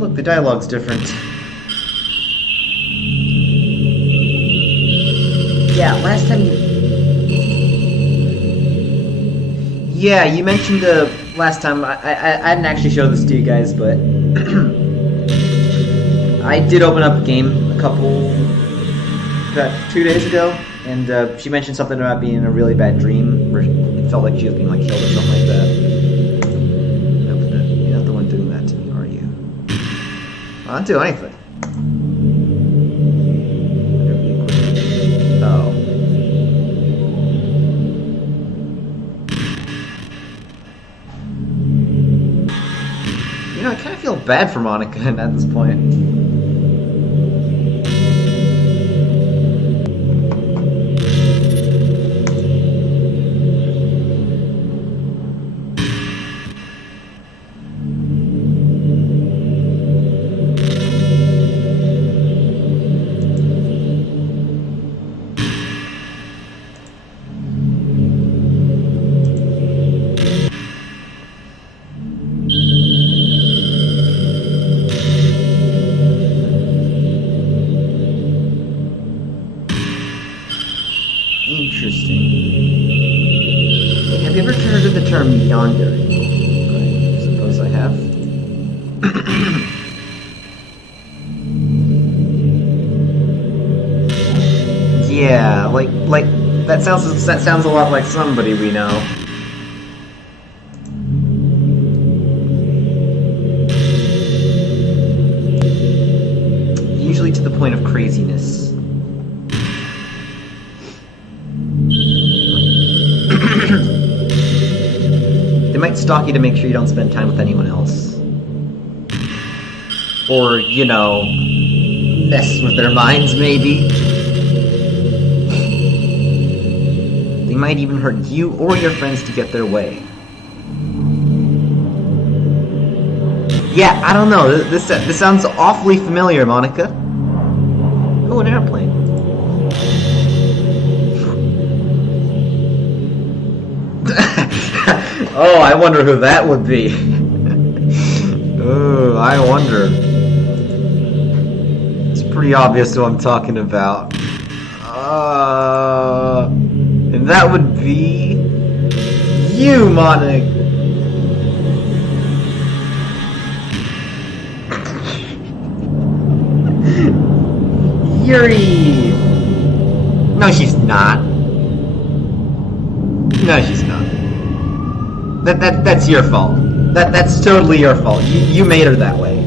look, the dialogue's different. Yeah, last time you... Yeah, you mentioned last time, I didn't actually show this to you guys, but... I did open up a game about 2 days ago, and she mentioned something about being in a really bad dream, where it felt like she was being like killed or something like that. You're not the one doing that to me, are you? I don't do anything. Oh. You know, I kind of feel bad for Monika at this point. Interesting. Have you ever heard of the term yonder? I suppose I have. Yeah, like that sounds a lot like somebody we know. Usually to the point of craziness. They might stalk you to make sure you don't spend time with anyone else. Or, you know, mess with their minds, maybe. They might even hurt you or your friends to get their way. Yeah, I don't know. This sounds awfully familiar, Monika. Oh, an airplane. Oh, I wonder who that would be. Oh, I wonder. It's pretty obvious who I'm talking about. And that would be... you, Monika. Yuri! No, she's not. No, she's not. That's your fault. That's totally your fault. You made her that way.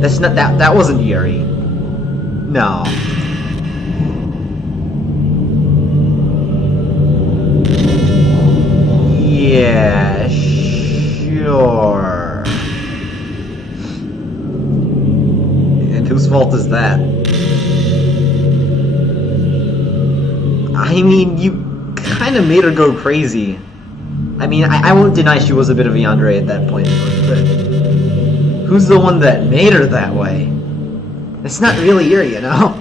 That's not that wasn't Yuri. No. Yeah, sure. And whose fault is that? I mean, you kind of made her go crazy. I mean, I won't deny she was a bit of a yandere at that point, but who's the one that made her that way? It's not really Yuri, you know?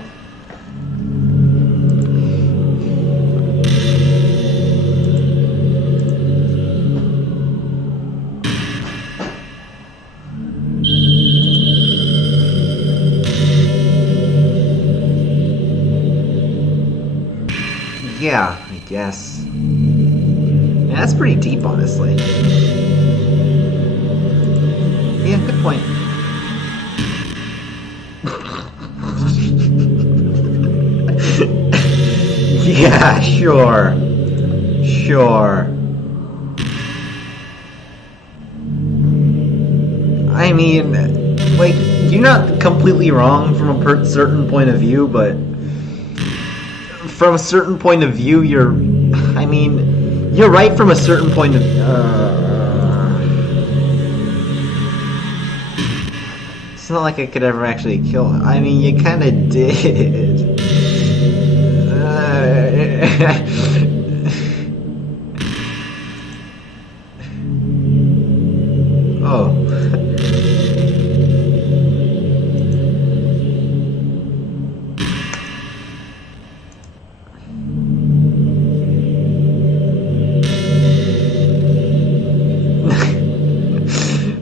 Yeah, I guess. Yeah, that's pretty deep, honestly. Yeah, good point. Yeah, sure. Sure. I mean, like, you're not completely wrong from a certain point of view, but from a certain point of view, I mean, you're right from a certain point of it's not like I could ever actually kill her. I mean, you kind of did. Oh.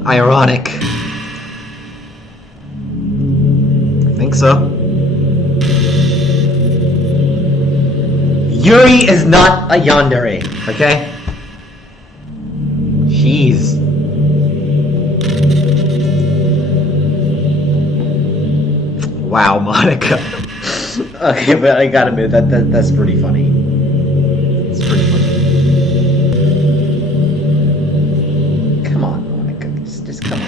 Ironic. think so. Yuri is not a yandere, okay? Jeez. Wow, Monika. Okay, but I gotta admit, that's pretty funny. It's pretty funny. Come on, Monika. Just come on.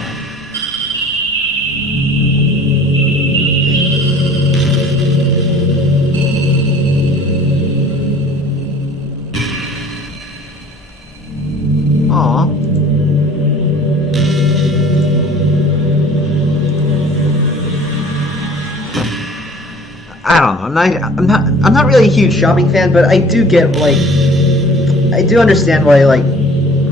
Aww. I don't know. I'm not really a huge shopping fan, but I do get like, I do understand why like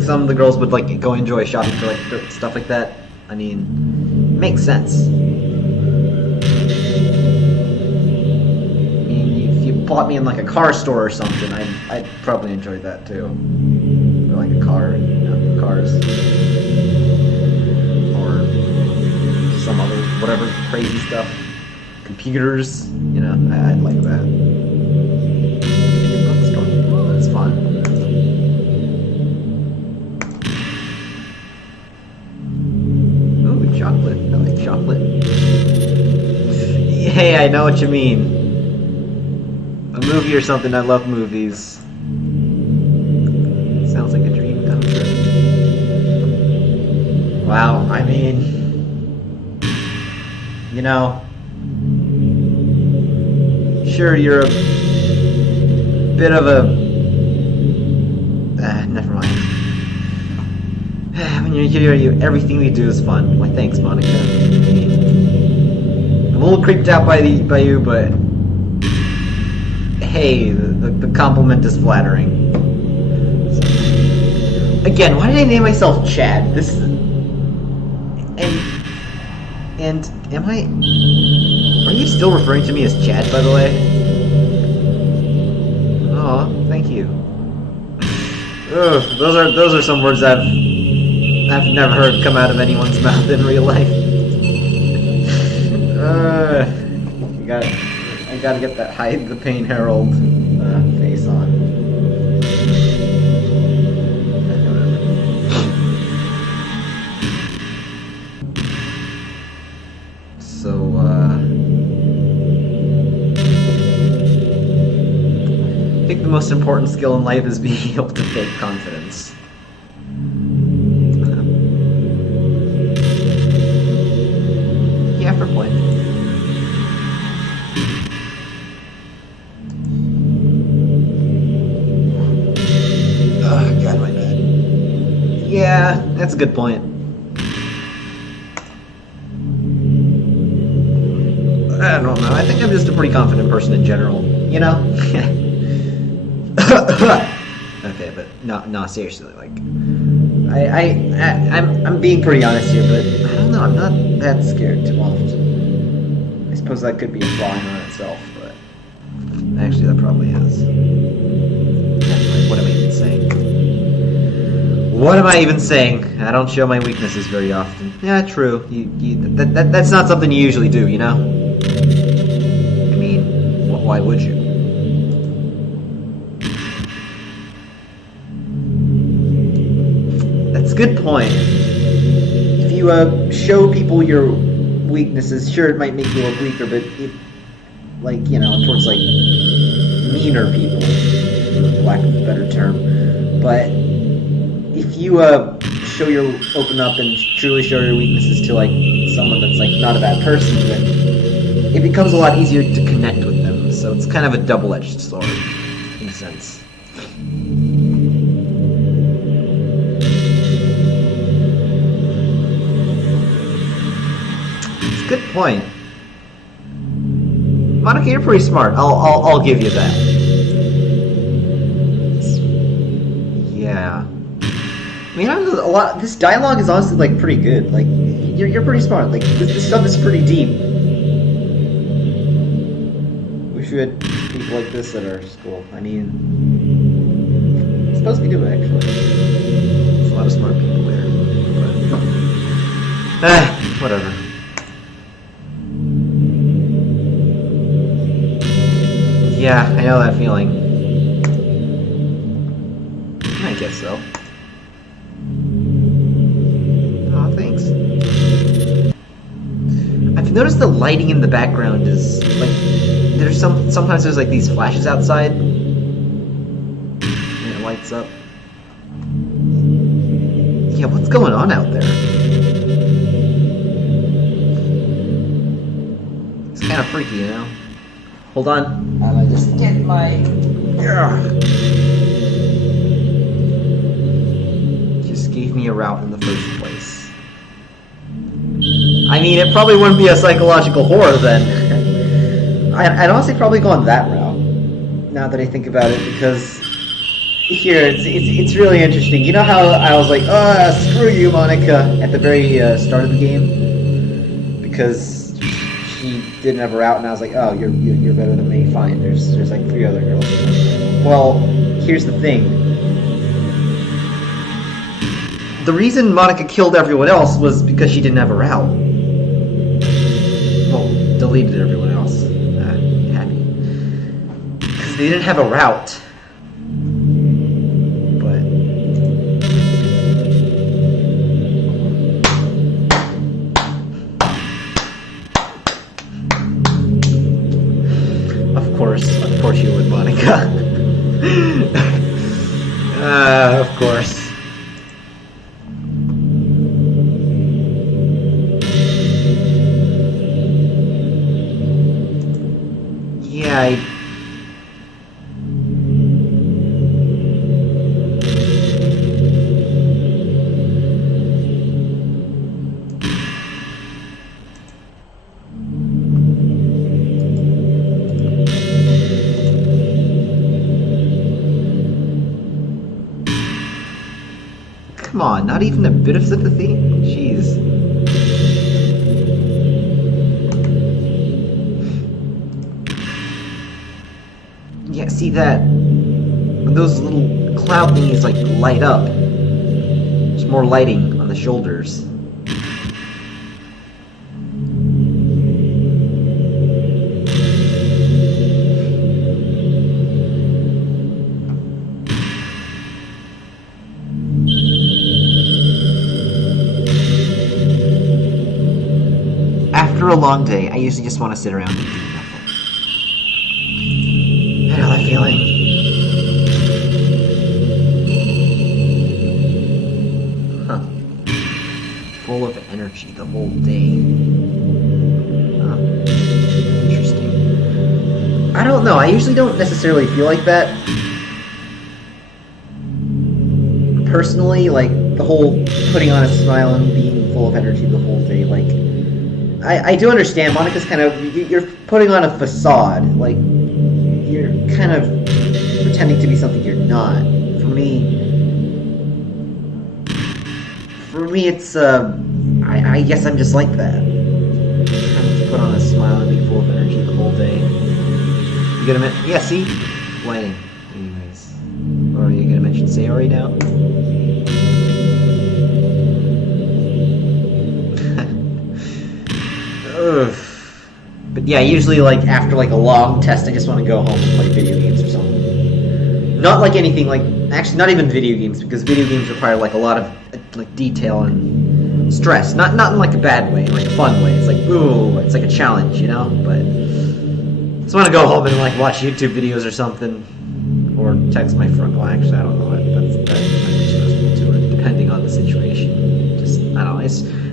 some of the girls would like go enjoy shopping for like stuff like that. I mean, it makes sense. I mean, if you bought me in like a car store or something, I'd probably enjoy that too. Or like a car, you know, cars, or some other whatever crazy stuff. Computers, you know, I'd like that. Oh, that's fun. Ooh, chocolate. I like chocolate. Hey, I know what you mean. A movie or something. I love movies. Sounds like a dream come true. Wow, I mean, you know, sure, you're a bit of a... never mind. When you're here, everything we do is fun. Why, thanks, Monika. I'm a little creeped out by you, but... Hey, the compliment is flattering. Again, why did I name myself Chad? This is... And am I... Are you still referring to me as Chad, by the way? Oh, thank you. Ugh, those are some words I've never heard come out of anyone's mouth in real life. I gotta get that Hide the Pain Herald face on. So, I think the most important skill in life is being able to fake confidence. Yeah, fair point. Oh, God, my bad. Yeah, that's a good point. I don't know. I think I'm just a pretty confident person in general. You know? Okay, but no, seriously. Like, I'm being pretty honest here, but I don't know. I'm not that scared too often. I suppose that could be a flaw in itself, but actually, that probably is. Anyway, what am I even saying? What am I even saying? I don't show my weaknesses very often. Yeah, true. That's not something you usually do, you know? I mean, why would you? That's a good point. If you show people your weaknesses, sure, it might make you look weaker, but like, you know, towards like meaner people, for lack of a better term. But if you open up and truly show your weaknesses to like someone that's like not a bad person, then it becomes a lot easier to connect with them. So it's kind of a double-edged sword, in a sense. It's a good point. Monika, you're pretty smart. I'll give you that. Yeah. I mean, I don't know, a lot. This dialogue is honestly like pretty good. Like, you're pretty smart. Like, this stuff is pretty deep. Wish we had people like this at our school. I mean, I suppose we do actually. There's a lot of smart people there. But whatever. Yeah, I know that feeling. I guess so. Oh, thanks. I've noticed the lighting in the background is like sometimes there's like these flashes outside and it lights up. Yeah, what's going on out there? It's kind of freaky, you know? Hold on. I just get my... Just gave me a route in the first place. I mean, it probably wouldn't be a psychological horror then. I'd honestly probably gone that route, now that I think about it, because here, it's really interesting. You know how I was like, screw you, Monika, at the very start of the game? Because she didn't have a route, and I was like, oh, you're better than me, fine, there's like 3 other girls. Well, here's the thing. The reason Monika killed everyone else was because she didn't have a route. Well, deleted everyone else. Happy. Because they didn't have a route. But... Of course you would, Monika. Of course. Yeah, Come on, not even a bit of sympathy? Jeez. Yeah, see that? When those little cloud thingies like light up, there's more lighting on the shoulders. After a long day, I usually just want to sit around and do nothing. I know that feeling. Huh. Full of energy the whole day. Huh. Interesting. I don't know, I usually don't necessarily feel like that. Personally, like, the whole putting on a smile and being full of energy the whole day, like... I do understand, Monika's kind of... You're putting on a facade, like... You're kind of pretending to be something you're not. For me, it's, I guess I'm just like that. Trying to put on a smile and be full of energy the whole day. You gonna mention... Yeah, see? Lighting. Anyways. Or are you gonna mention Sayori now? Ugh. But yeah, usually like after like a long test, I just want to go home and play video games or something. Not like anything like, actually not even video games, because video games require like a lot of like detail and stress. Not in like a bad way, in like a fun way. It's like, ooh, it's like a challenge, you know? But I just want to go home and like watch YouTube videos or something. Or text my friend. Well, actually, I don't know. That's I'm just supposed to it, depending on the situation. Just, I don't know.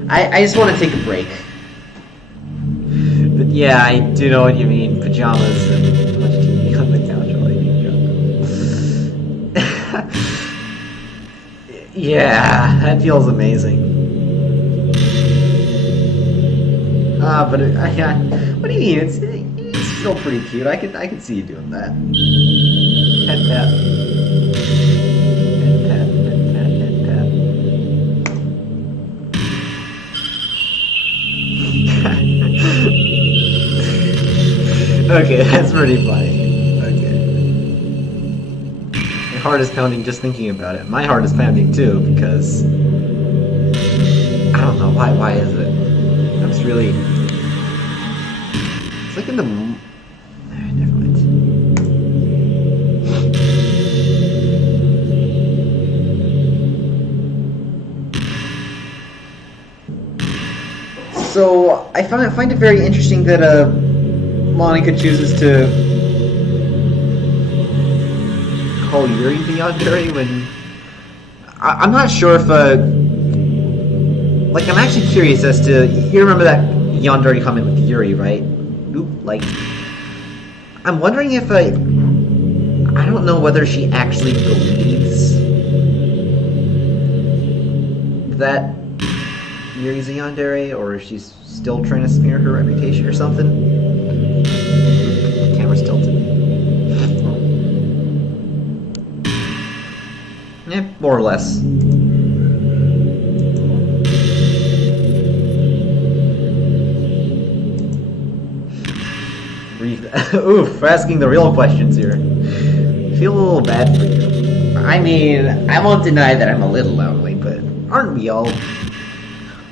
I just want to take a break. But yeah, I do know what you mean. Pajamas and watch TV on the couch while eating chocolate. Yeah, that feels amazing. But yeah, what do you mean? It's still pretty cute. I could see you doing that. Pet pat. Pet pat, pet pat, pet pat. Okay, that's pretty funny. Okay. My heart is pounding just thinking about it. My heart is pounding too, because... I don't know, why is it? I'm just really... It's like in the... Never mind. So I find it very interesting that Monika chooses to call Yuri the yandere when I'm not sure if like I'm actually curious as to you remember that yandere comment with Yuri, right? Oop, like I'm wondering if I don't know whether she actually believes that Yuri's a yandere, or if she's still trying to smear her reputation or something. The camera's tilted. Yeah, more or less. Oof, asking the real questions here. I feel a little bad for you. I mean, I won't deny that I'm a little lonely, but aren't we all?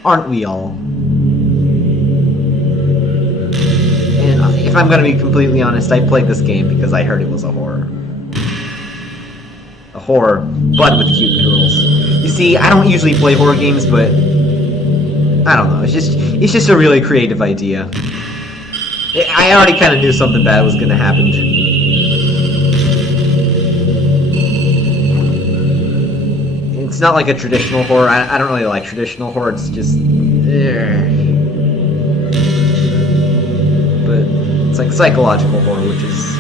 Aren't we all? And if I'm gonna be completely honest, I played this game because I heard it was a horror. A horror, but with cute girls. You see, I don't usually play horror games, but I don't know. It's just a really creative idea. I already kind of knew something bad was gonna happen. It's not like a traditional horror. I don't really like traditional horror. It's just, but it's like psychological horror, which is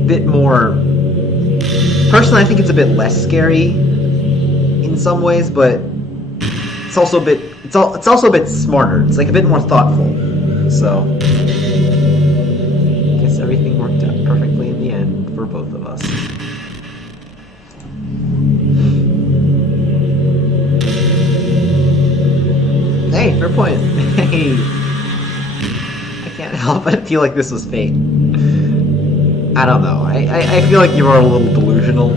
a bit more. Personally, I think it's a bit less scary in some ways, but it's also a bit. It's also a bit smarter. It's like a bit more thoughtful. So, I guess everything worked out perfectly in the end for both of us. Hey, fair point. Hey, I can't help but feel like this was fate. I don't know. I feel like you are a little delusional.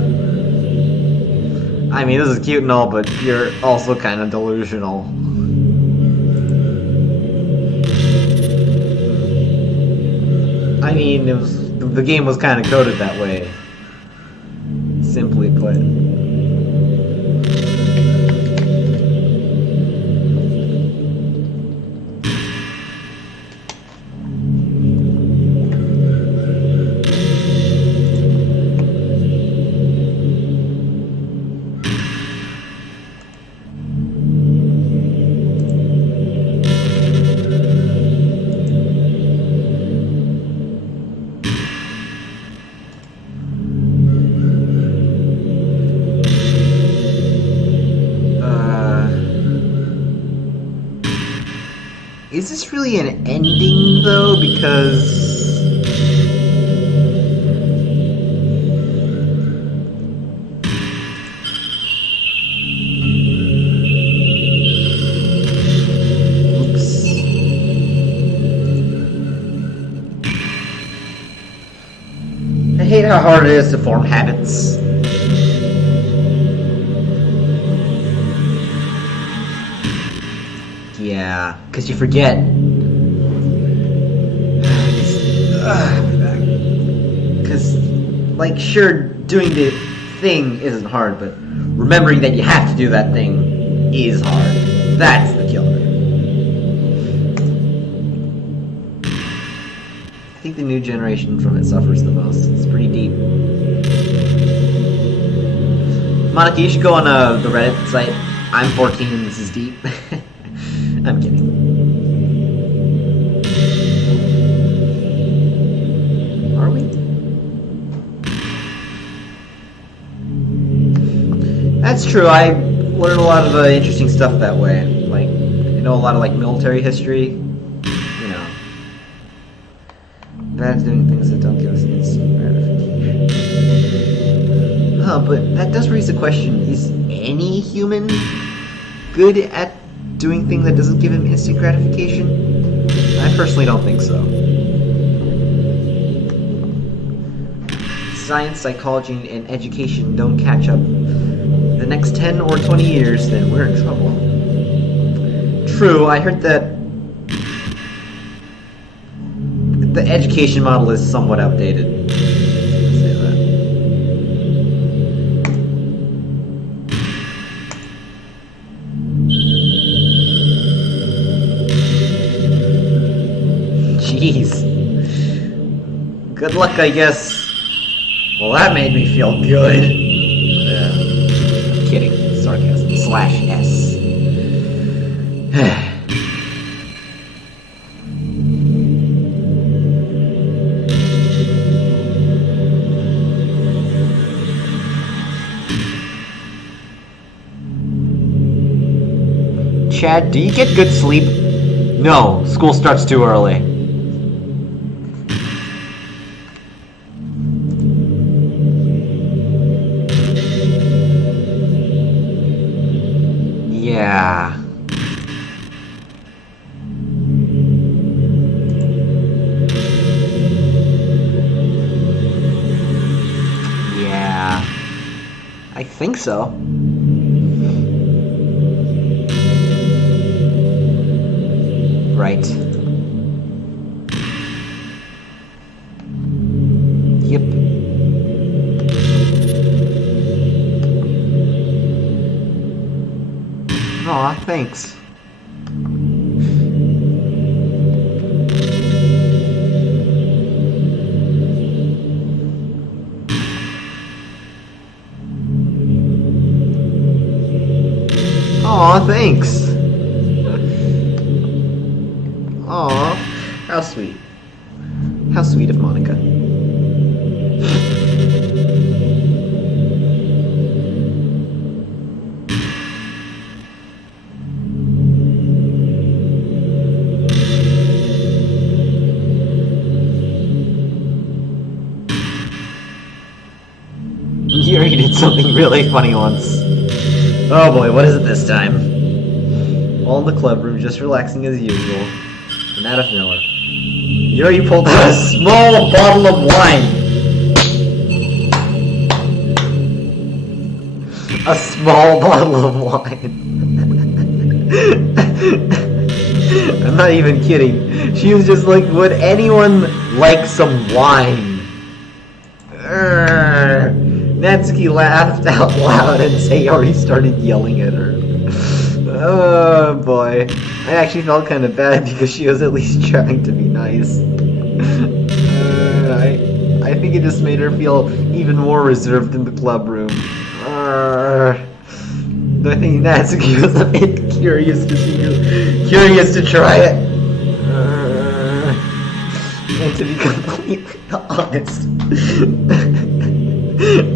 I mean, this is cute and all, but you're also kind of delusional. I mean, the game was kind of coded that way. Simply put. Is this really an ending, though? Because... Oops. I hate how hard it is to form habits. Yeah, because you forget. Because, like, sure, doing the thing isn't hard, but remembering that you have to do that thing is hard. That's the killer. I think the new generation from it suffers the most. It's pretty deep. Monika, you should go on the Reddit site. I'm 14 and this is deep. I'm kidding. Are we? That's true. I learned a lot of interesting stuff that way. Like, I know a lot of like military history. You know, bad doing things that don't give us instant gratification. Huh? But that does raise the question: is any human good at doing things that doesn't give him instant gratification? I personally don't think so. Science, psychology, and education don't catch up the next 10 or 20 years, then we're in trouble. True, I heard that the education model is somewhat outdated. Say that. Good luck, I guess. Well, that made me feel good. I'm kidding. Sarcasm. /S. Chad, do you get good sleep? No, school starts too early. Yeah. Yeah. I think so. Right. Yep. Aw, thanks. Aw, thanks. Aw, how sweet. How sweet of Monika. Yuri did something really funny once. Oh boy, what is it this time? All in the club room, just relaxing as usual. And out of nowhere, Yuri pulled out a small bottle of wine. A small bottle of wine. I'm not even kidding. She was just like, would anyone like some wine? Natsuki laughed out loud and Sayori started yelling at her. Oh boy. I actually felt kind of bad because she was at least trying to be nice. I think it just made her feel even more reserved in the club room. I think Natsuki was a bit curious to try it. And to be completely honest,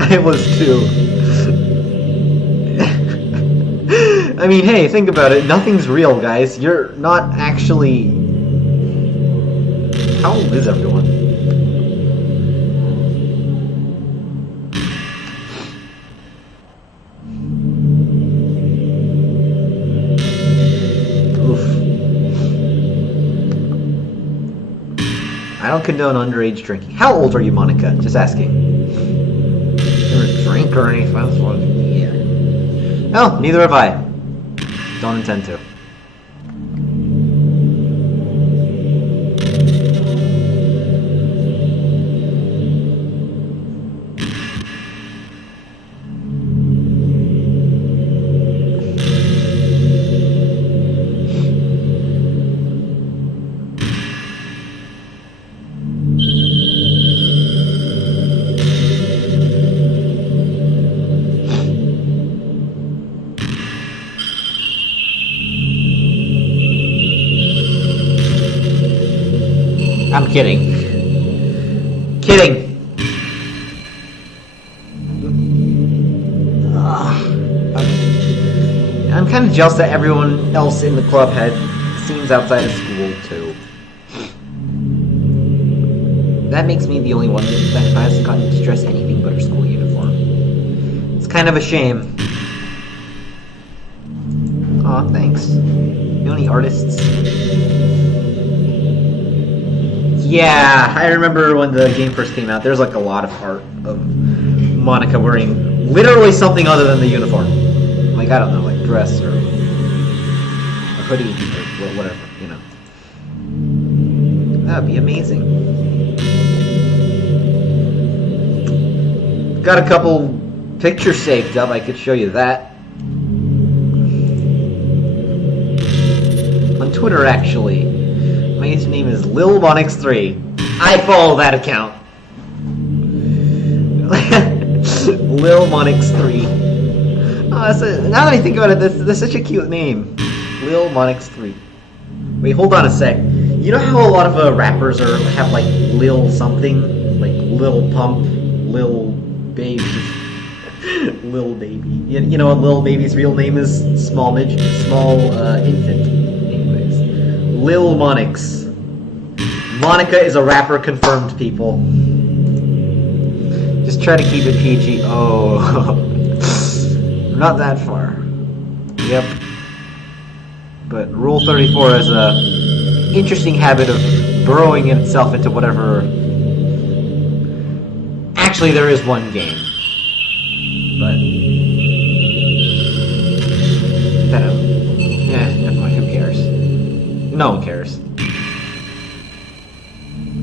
I was too. I mean, hey, think about it. Nothing's real, guys. You're not actually... How old is everyone? Oof. I don't condone underage drinking. How old are you, Monika? Just asking. Never drink or anything. Yeah. No, neither have I. Don't intend to. I'm kidding. Kidding! I'm kind of jealous that everyone else in the club had scenes outside of school, too. That makes me the only one that hasn't gotten to dress anything but her school uniform. It's kind of a shame. Aw, thanks. You know any artists? Yeah, I remember when the game first came out, there's like a lot of art of Monika wearing literally something other than the uniform. Like, I don't know, like dress or a hoodie or whatever, you know. That'd be amazing. Got a couple pictures saved up, I could show you that. On Twitter, actually. My username is LilMonix3. I follow that account. Lil Monix 3. Oh, now that I think about it, that's such a cute name. Lil Monix 3. Wait, hold on a sec. You know how a lot of rappers have like Lil something? Like Lil Pump, Lil Baby. Lil Baby. You know what Lil Baby's real name is? Small infant. Anyways. Lil Monix. Monika is a rapper confirmed, people. Just try to keep it PG. Oh. Not that far. Yep. But Rule 34 is a interesting habit of burrowing itself into whatever... Actually, there is one game. But... never mind, who cares? No one cares.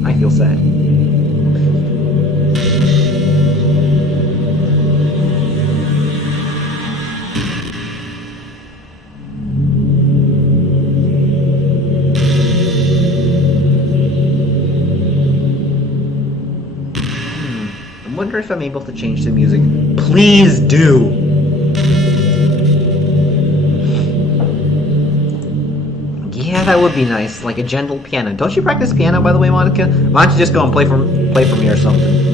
I feel sad. I wonder if I'm able to change the music. Please do! Yeah, that would be nice. Like a gentle piano. Don't you practice piano, by the way, Monika? Why don't you just go and play for me or something?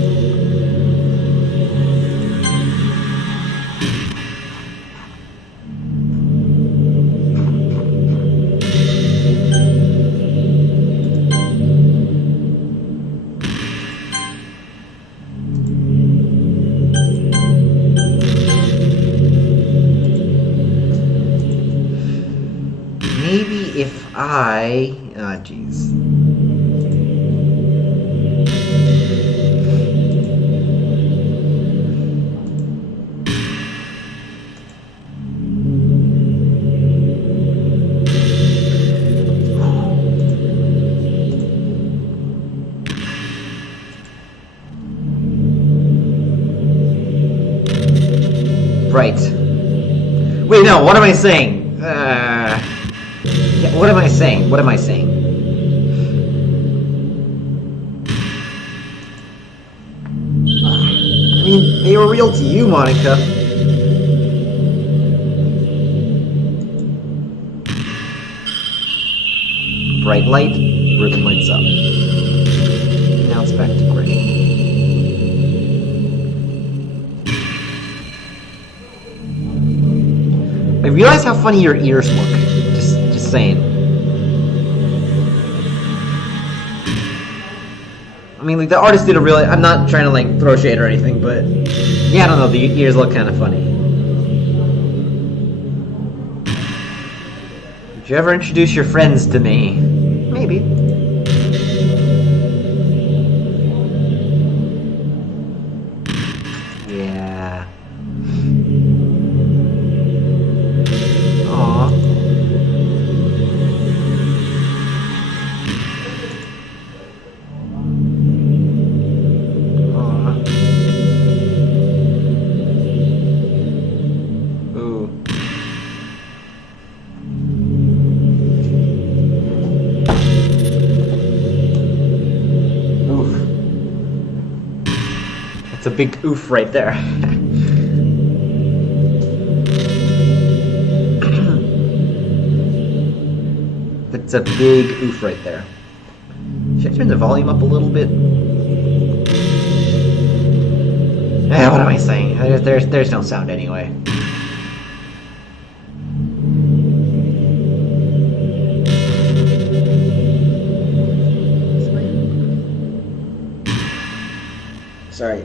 Maybe if I... Ah, jeez. Right. Wait, no, what am I saying? What am I saying? What am I saying? I mean, they were real to you, Monika. Bright light, rhythm lights up. Now it's back to gray. I realize how funny your ears look. Just saying. I mean, like, the artist did a really... I'm not trying to, like, throw shade or anything, but... Yeah, I don't know, the ears look kind of funny. Did you ever introduce your friends to me? Maybe. Yeah. Aww. Ooh. Oof. That's a big oof right there. That's a big oof right there. Should I turn the volume up a little bit? What am I saying? There's no sound anyway. Sorry.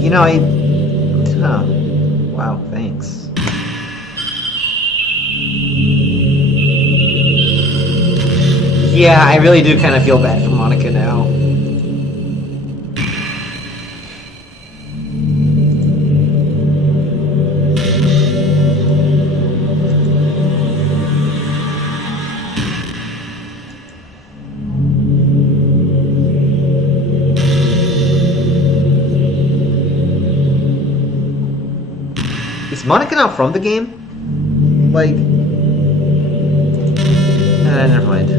You know, huh. Wow, thanks. Yeah, I really do kind of feel bad for Monika now. Is Monika not from the game? Like, Never mind.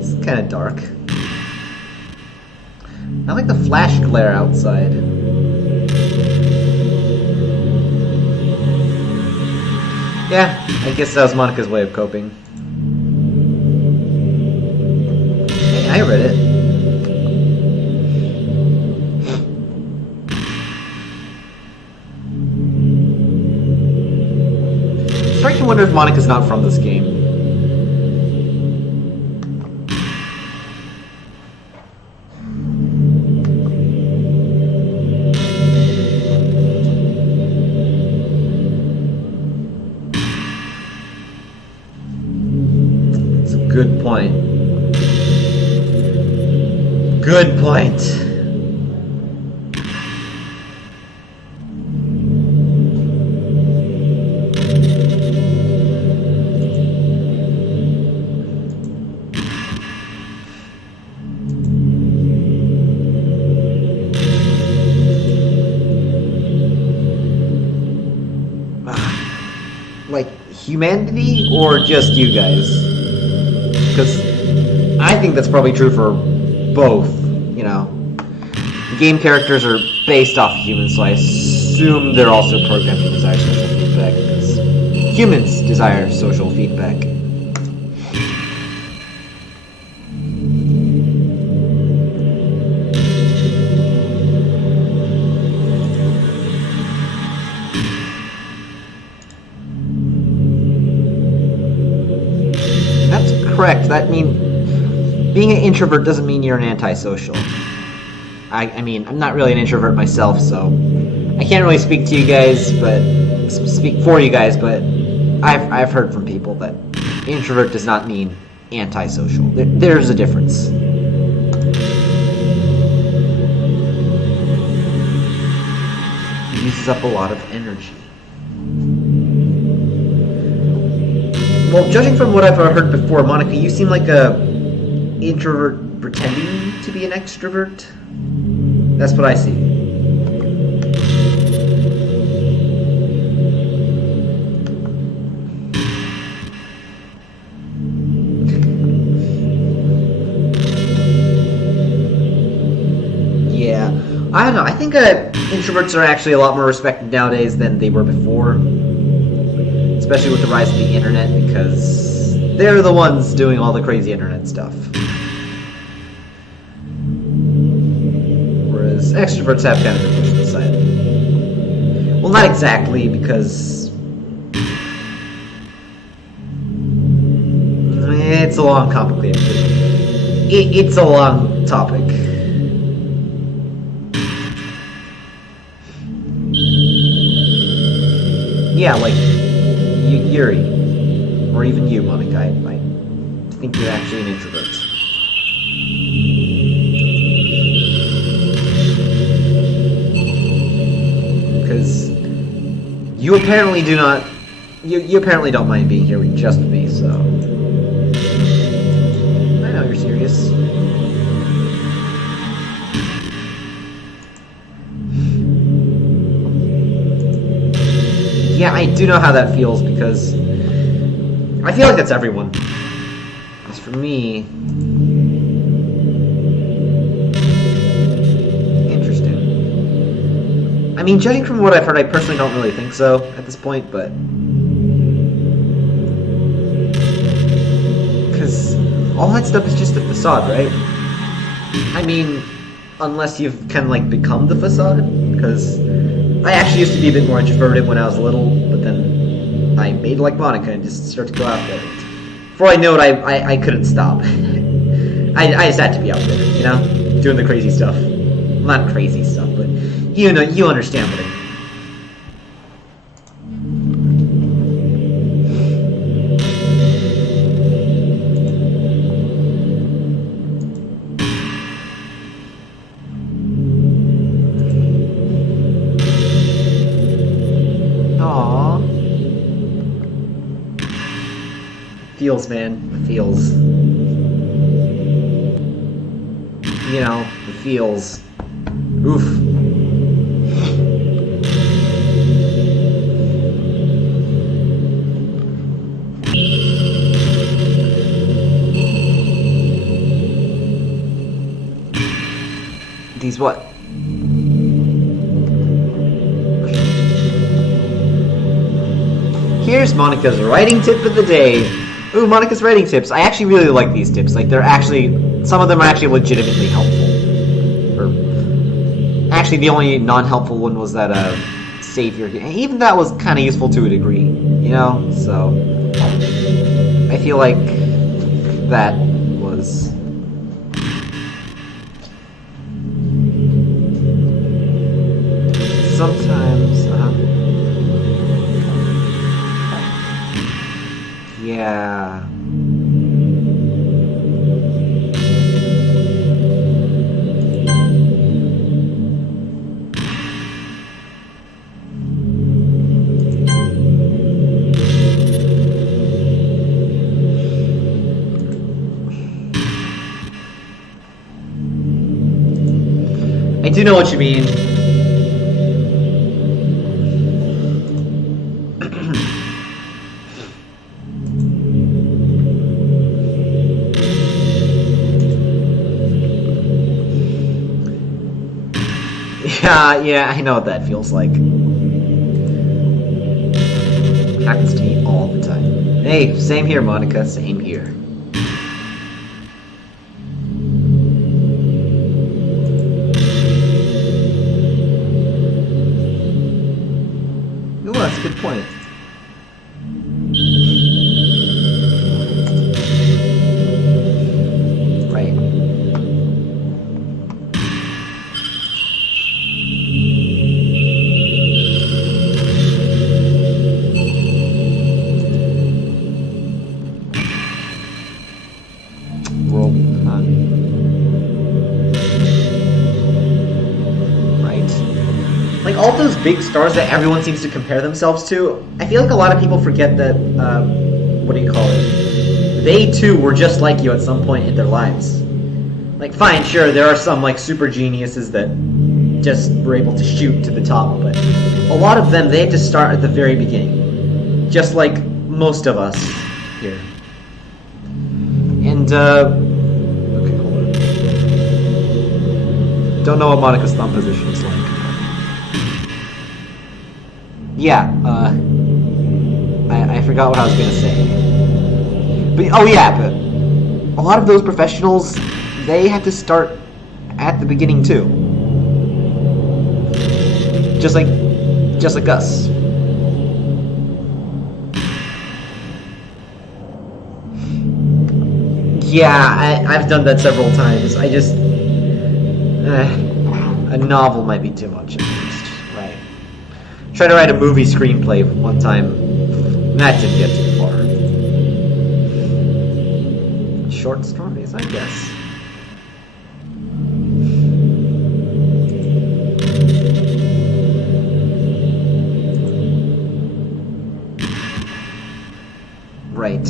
It's kind of dark. I like the flash glare outside. Yeah, I guess that was Monika's way of coping. Hey, I read it. I'm starting to wonder if Monika's not from this game. Good point. Good point. Like, humanity or just you guys? Because I think that's probably true for both, you know. Game characters are based off humans, so I assume they're also programmed to desire social feedback, because humans desire social feedback. Correct. That being an introvert doesn't mean you're an antisocial. I mean, I'm not really an introvert myself, so I can't really speak to you guys, but speak for you guys. But I've heard from people that introvert does not mean antisocial. There's a difference. It uses up a lot of energy. Well, judging from what I've heard before, Monika, you seem like a introvert pretending to be an extrovert. That's what I see. Yeah, I don't know. I think introverts are actually a lot more respected nowadays than they were before. Especially with the rise of the internet, because they're the ones doing all the crazy internet stuff. Whereas extroverts have kind of been pushed aside. Well, not exactly, because it's a long, complicated thing. It's a long topic. Yeah, like Yuri, or even you, Monika. I think you're actually an introvert. Because you apparently do not. You apparently don't mind being here with just me, so. I know you're serious. Yeah, I do know how that feels, because I feel like that's everyone. As for me... Interesting. I mean, judging from what I've heard, I personally don't really think so at this point, but... Because all that stuff is just a facade, right? I mean, unless you've kind of, like, become the facade, because... I actually used to be a bit more introverted when I was little, but then I made like Monika and just started to go out there. Before I knew it, I couldn't stop. I just had to be out there, you know? Doing the crazy stuff. Well, not crazy stuff, but you know, you understand what I mean. Feels, man. The feels. You know, the feels. Oof. These what? Here's Monica's writing tip of the day. Ooh, Monica's writing tips. I actually really like these tips. Like, they're actually... Some of them are actually legitimately helpful. Or... Actually, the only non-helpful one was that, Savior. Even that was kind of useful to a degree. You know? So... I feel like... That was... Sometimes... Yeah... I do know what you mean. Yeah, I know what that feels like. Happens to me all the time. Hey, same here, Monika, same here. Ooh, that's a good point. Right. Like, all those big stars that everyone seems to compare themselves to, I feel like a lot of people forget that, what do you call it? They, too, were just like you at some point in their lives. Like, fine, sure, there are some, like, super geniuses that just were able to shoot to the top, but a lot of them, they had to start at the very beginning. Just like most of us here. And, okay, hold on. Don't know what Monika's thumb position is like. Yeah, I forgot what I was gonna say. But, oh yeah, but a lot of those professionals, they had to start at the beginning too. Just like us. Yeah, I've done that several times. I just... a novel might be too much at first, right? Tried to write a movie screenplay one time. That didn't get too far. Short stories, I guess. Right.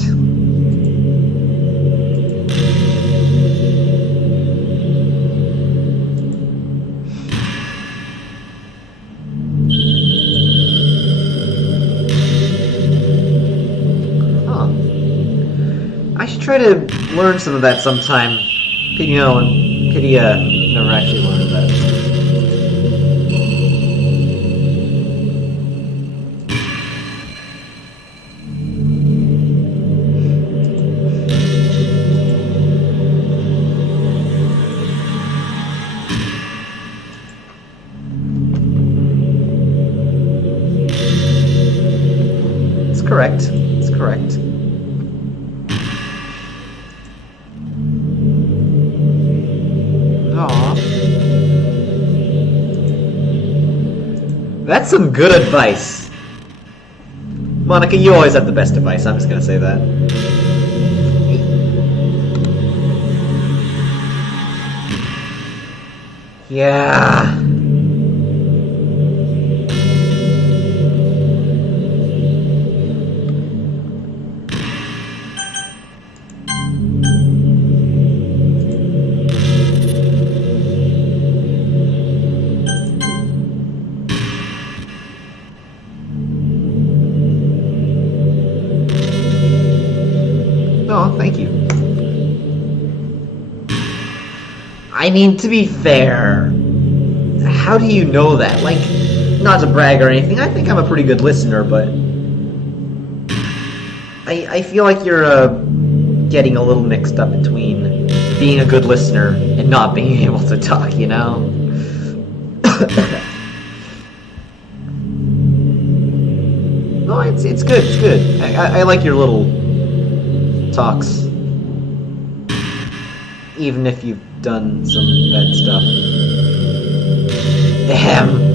I should try to learn some of that sometime. Pity never actually learned that. It's correct. It's correct. That's some good advice. Monika, you always have the best advice, I'm just gonna say that. Yeah. Oh, thank you. I mean, to be fair, how do you know that? Like, not to brag or anything, I think I'm a pretty good listener, but I feel like you're getting a little mixed up between being a good listener and not being able to talk, you know? No, it's good, it's good. I like your little talks. Even if you've done some bad stuff. Damn.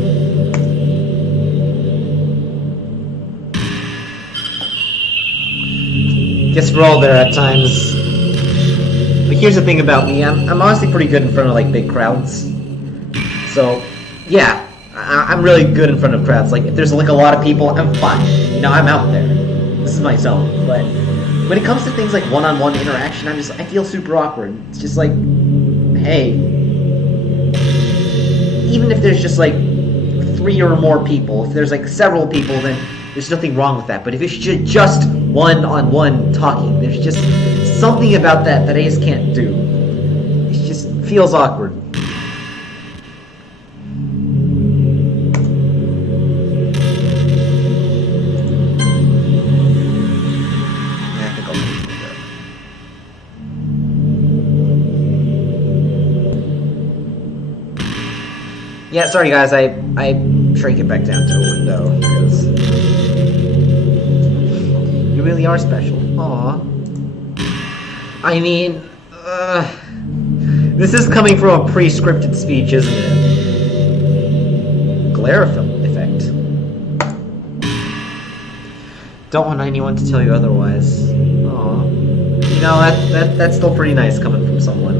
Guess we're all there at times. But here's the thing about me, I'm honestly pretty good in front of like big crowds. So, yeah, I'm really good in front of crowds. Like, if there's like a lot of people, I'm fine. You know, I'm out there. This is my zone. But when it comes to things like one-on-one interaction, I feel super awkward. It's just like, hey, even if there's just like 3 or more people, if there's like several people, then there's nothing wrong with that. But if it's just one-on-one talking, there's just something about that I just can't do. It just feels awkward. Yeah, sorry guys, I shrink it back down to a window because you really are special. Aww. I mean, this is coming from a pre-scripted speech, isn't it? Glare effect. Don't want anyone to tell you otherwise. Aww. You know, that's still pretty nice coming from someone.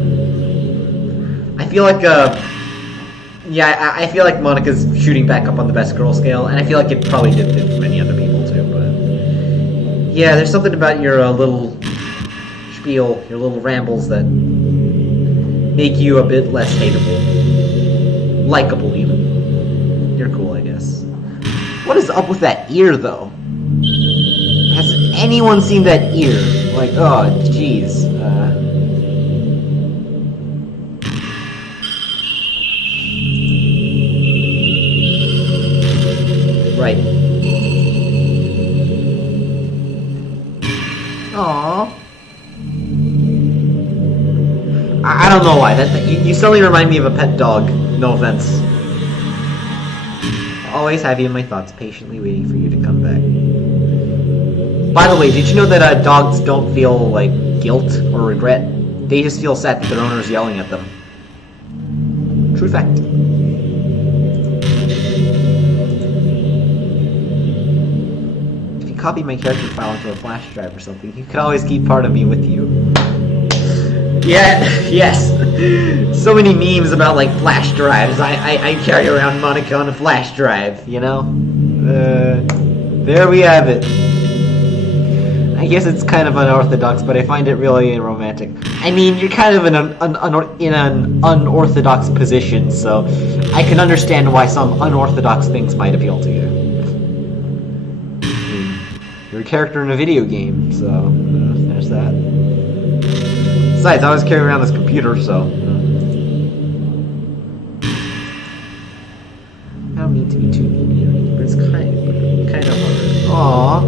I feel like, yeah, I feel like Monika's shooting back up on the best girl scale, and I feel like it probably did fit for many other people too, but yeah, there's something about your little spiel, your little rambles that make you a bit less hateable. Likeable, even. You're cool, I guess. What is up with that ear, though? Has anyone seen that ear? Like, oh, jeez. Right. Aww. I don't know why. You suddenly remind me of a pet dog. No offense. I'll always have you in my thoughts, patiently waiting for you to come back. By the way, did you know that dogs don't feel like guilt or regret? They just feel sad that their owner is yelling at them. True fact. Copy my character file into a flash drive or something. You could always keep part of me with you. Yeah, yes. So many memes about like flash drives. I carry around Monika on a flash drive, you know? There we have it. I guess it's kind of unorthodox, but I find it really romantic. I mean, you're kind of in an unorthodox position, so I can understand why some unorthodox things might appeal to you. You're a character in a video game, so there's that. Besides, I always carry around this computer, so. I don't mean to be too mean, but it's kind of hard. Aww.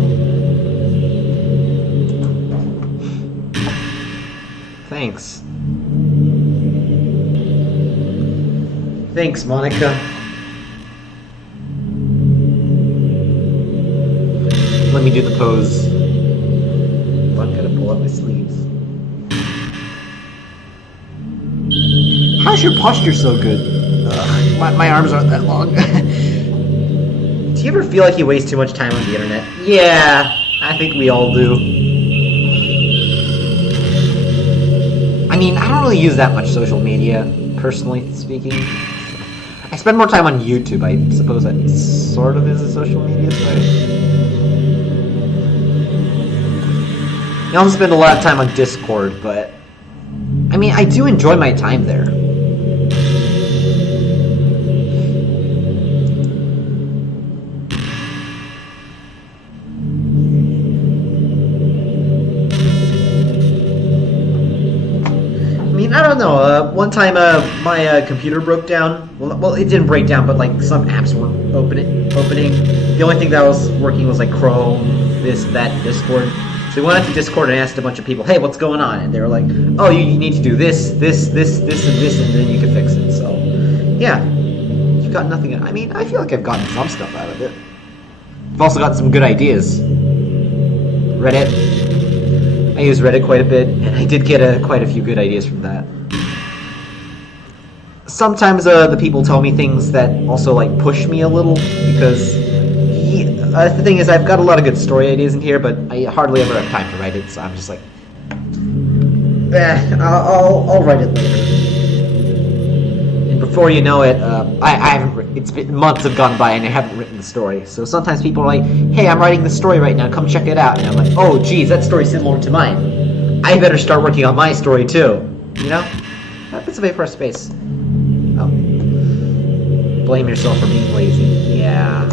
Thanks. Thanks, Monika. Let me do the pose. I'm gonna pull up my sleeves. How's your posture so good? My arms aren't that long. Do you ever feel like you waste too much time on the internet? Yeah, I think we all do. I mean, I don't really use that much social media, personally speaking. I spend more time on YouTube. I suppose that sort of is a social media site. I also spend a lot of time on Discord, but I mean, I do enjoy my time there. I mean, I don't don't know. One time, my computer broke down. Well, it didn't break down, but like some apps weren't opening. The only thing that was working was like Chrome, this, that, Discord. So we went out to Discord and asked a bunch of people, "Hey, what's going on?" And they were like, "Oh, you need to do this, this, this, this, and this, and then you can fix it." So, yeah, you got nothing. I mean, I feel like I've gotten some stuff out of it. I've also got some good ideas. Reddit. I use Reddit quite a bit, and I did get quite a few good ideas from that. Sometimes the people tell me things that also like push me a little, because the thing is, I've got a lot of good story ideas in here, but I hardly ever have time to write it, so I'm just like, I'll write it later. And before you know it, I haven't. It's been months have gone by and I haven't written the story. So sometimes people are like, "Hey, I'm writing the story right now. Come check it out." And I'm like, "Oh, geez, that story's similar to mine. I better start working on my story too." You know? That's a bit for space. Oh. Blame yourself for being lazy. Yeah.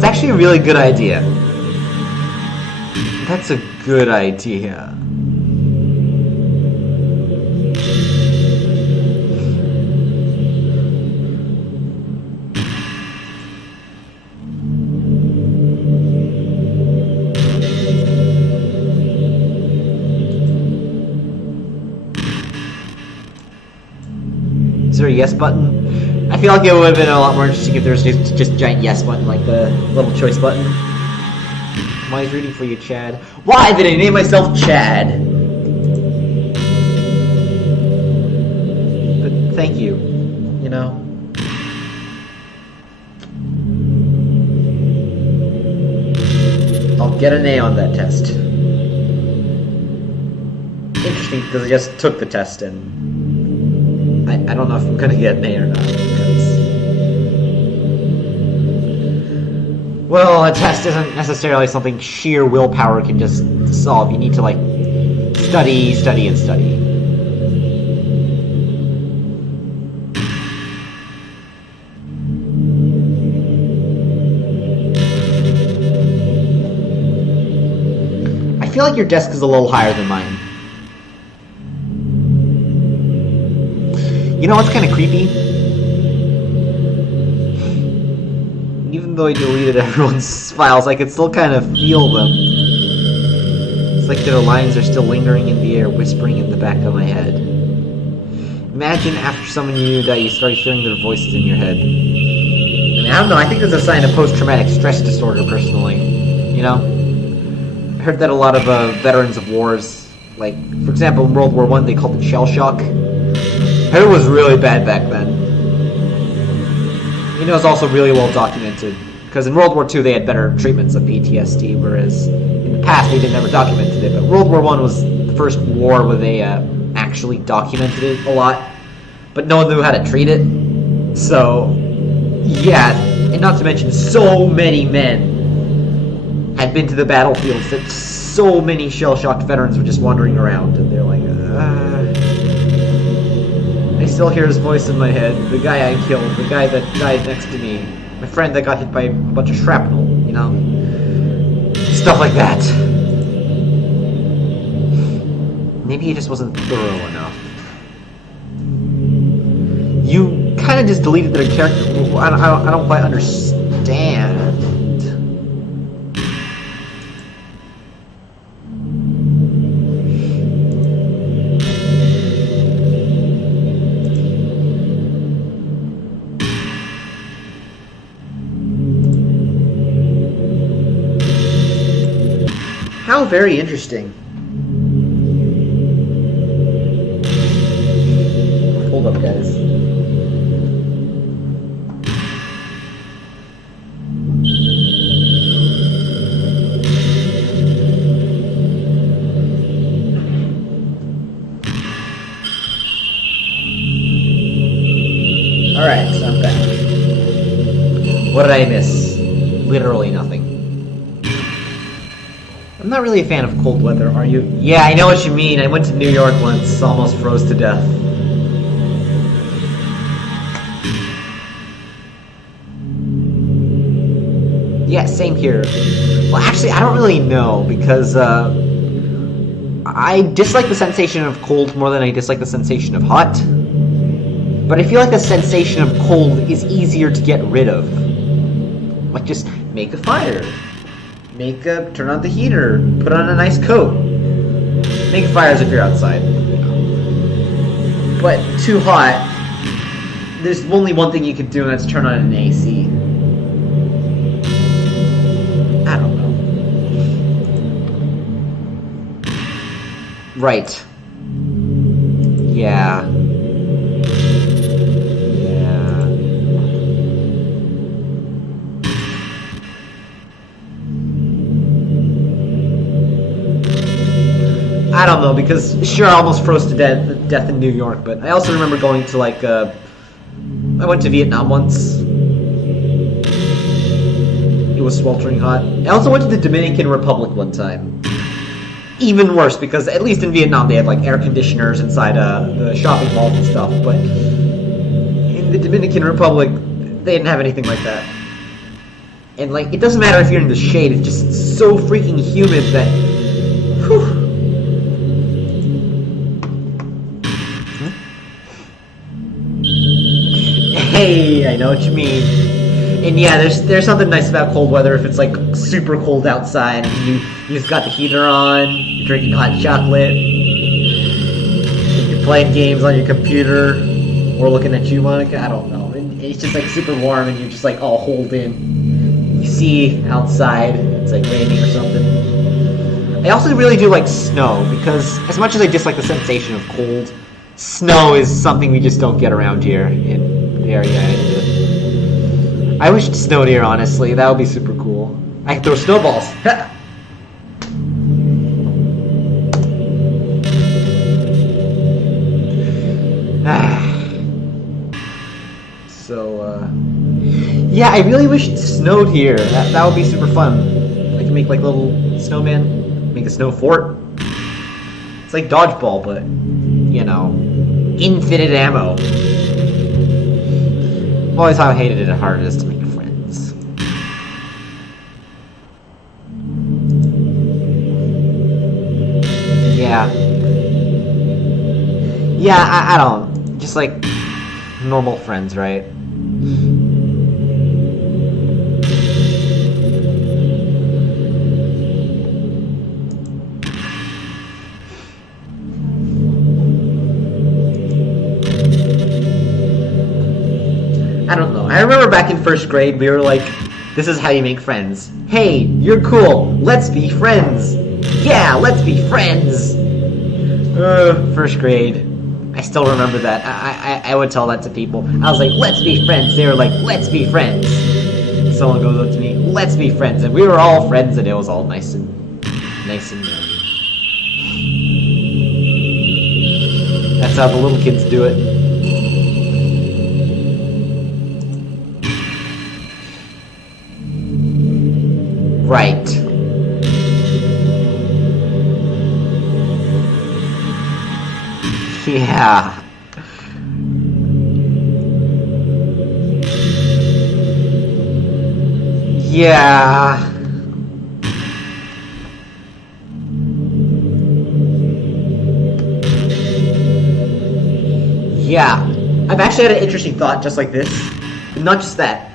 Actually a really good idea. That's a good idea. Is there a yes button? I feel like it would have been a lot more interesting if there was just a giant yes button, like the little choice button. I'm always rooting for you, Chad. Why did I name myself Chad? But thank you, you know? I'll get an A on that test. Interesting, because I just took the test and I don't know if I'm gonna get an A or not, because... Well, a test isn't necessarily something sheer willpower can just solve. You need to, like, study, study, and study. I feel like your desk is a little higher than mine. You know what's kind of creepy? Even though I deleted everyone's files, I could still kind of feel them. It's like their lines are still lingering in the air, whispering in the back of my head. Imagine after someone you knew died, you started hearing their voices in your head. I mean, I don't know, I think it's a sign of post-traumatic stress disorder, personally. You know? I heard that a lot of veterans of wars, like, for example, in World War I, they called it shell shock. I heard it was really bad back then. You know, it's also really well documented, because in World War II they had better treatments of PTSD, whereas in the past they never documented it. But World War I was the first war where they actually documented it a lot, but no one knew how to treat it. So, yeah, and not to mention so many men had been to the battlefields that so many shell-shocked veterans were just wandering around, and they're like, I still hear his voice in my head, the guy I killed, the guy that died next to me, my friend that got hit by a bunch of shrapnel, you know? Stuff like that. Maybe he just wasn't thorough enough. You kind of just deleted their character. I don't quite understand. How very interesting. Hold up, guys. What did I miss? Literally nothing. I'm not really a fan of cold weather, are you? Yeah, I know what you mean. I went to New York once, almost froze to death. Yeah, same here. Well, actually, I don't really know, because, I dislike the sensation of cold more than I dislike the sensation of hot. But I feel like the sensation of cold is easier to get rid of. Like, just make a fire. Turn on the heater. Put on a nice coat. Make fires if you're outside. But too hot, there's only one thing you could do, and that's turn on an AC. I don't know. Right. Yeah. I don't know, because sure, I almost froze to death in New York, but I also remember going to, like, I went to Vietnam once. It was sweltering hot. I also went to the Dominican Republic one time. Even worse, because at least in Vietnam they had, like, air conditioners inside the shopping malls and stuff, but in the Dominican Republic, they didn't have anything like that. And, like, it doesn't matter if you're in the shade, it's just so freaking humid that... Whew. Hey, I know what you mean. And yeah, there's something nice about cold weather if it's like super cold outside and you just got the heater on, you're drinking hot chocolate, you're playing games on your computer, or looking at you, Monika, I don't know. And it's just like super warm and you're just like all holed in. You see outside, it's like raining or something. I also really do like snow, because as much as I dislike the sensation of cold, snow is something we just don't get around here in the area I live. I wish it snowed here, honestly. That would be super cool. I can throw snowballs. So, yeah, I really wish it snowed here. That would be super fun. I can make, like, little snowman. Make a snow fort. It's like dodgeball, but, you know, infinite ammo. I've always how hated it how hard it is to make friends. Yeah. Yeah, I don't. Just like normal friends, right? I don't know. I remember back in first grade, we were like, this is how you make friends. Hey, you're cool. Let's be friends. Yeah, let's be friends. First grade. I still remember that. I would tell that to people. I was like, let's be friends. They were like, let's be friends. Someone goes up to me, let's be friends. And we were all friends, and it was all nice and merry. That's how the little kids do it. Right. Yeah. Yeah. Yeah. I've actually had an interesting thought just like this. Not just that.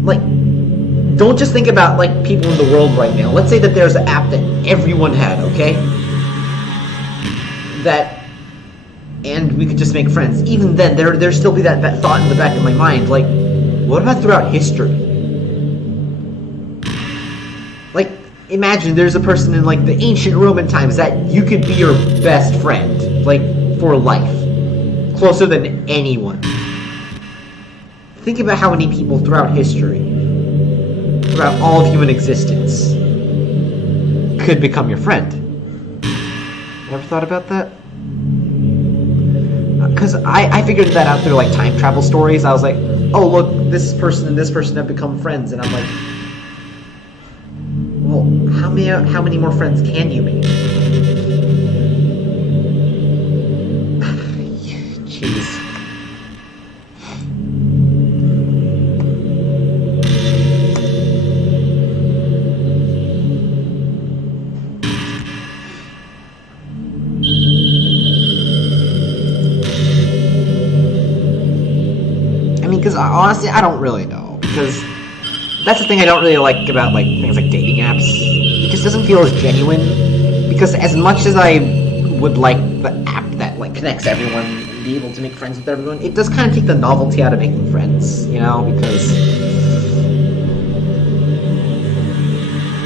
Like, don't just think about, like, people in the world right now. Let's say that there's an app that everyone had, okay? And we could just make friends. Even then, there'd still be that thought in the back of my mind. Like, what about throughout history? Like, imagine there's a person in, like, the ancient Roman times that you could be your best friend. Like, for life. Closer than anyone. Think about how many people throughout history, throughout all of human existence, could become your friend. Ever thought about that? Because I figured that out through, like, time travel stories. I was like, oh look, this person and this person have become friends, and I'm like, well, how many more friends can you make? Jeez. Because honestly, I don't really know. Because that's the thing I don't really like about like things like dating apps. It just doesn't feel as genuine. Because as much as I would like the app that like connects everyone and be able to make friends with everyone, it does kind of take the novelty out of making friends. You know, because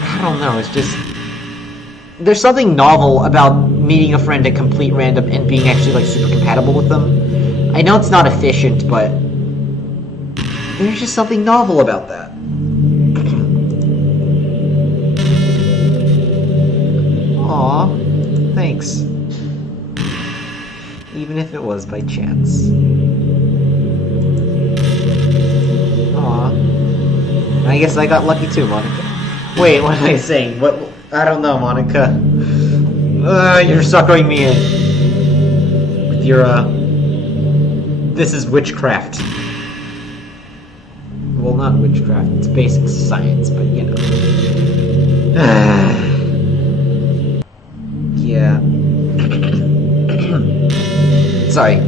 I don't know. It's just there's something novel about meeting a friend at complete random and being actually like super compatible with them. I know it's not efficient, but there's just something novel about that. Aw, thanks. Even if it was by chance. Aw. I guess I got lucky too, Monika. Wait, what am I saying? What? I don't know, Monika. You're suckering me in. With your, this is witchcraft. Well, not witchcraft, it's basic science, but you know. Yeah. Sorry.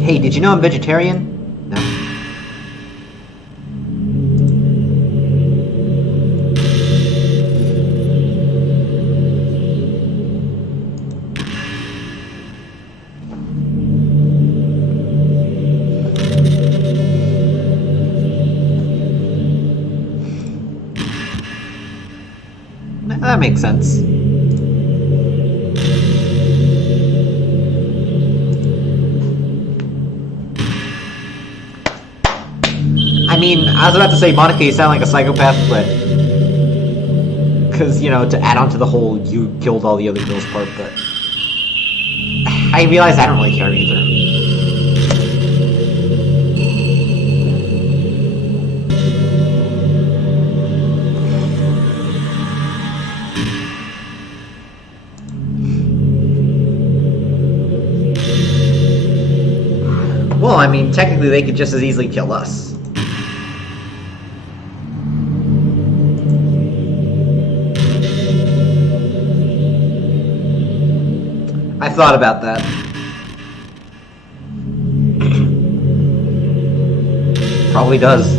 Hey, did you know I'm vegetarian? No. That makes sense. I mean, I was about to say, Monika, you sound like a psychopath, but... Because, you know, to add on to the whole you killed all the other girls part, but... I realize I don't really care either. Well, I mean, technically they could just as easily kill us. I thought about that. Probably does.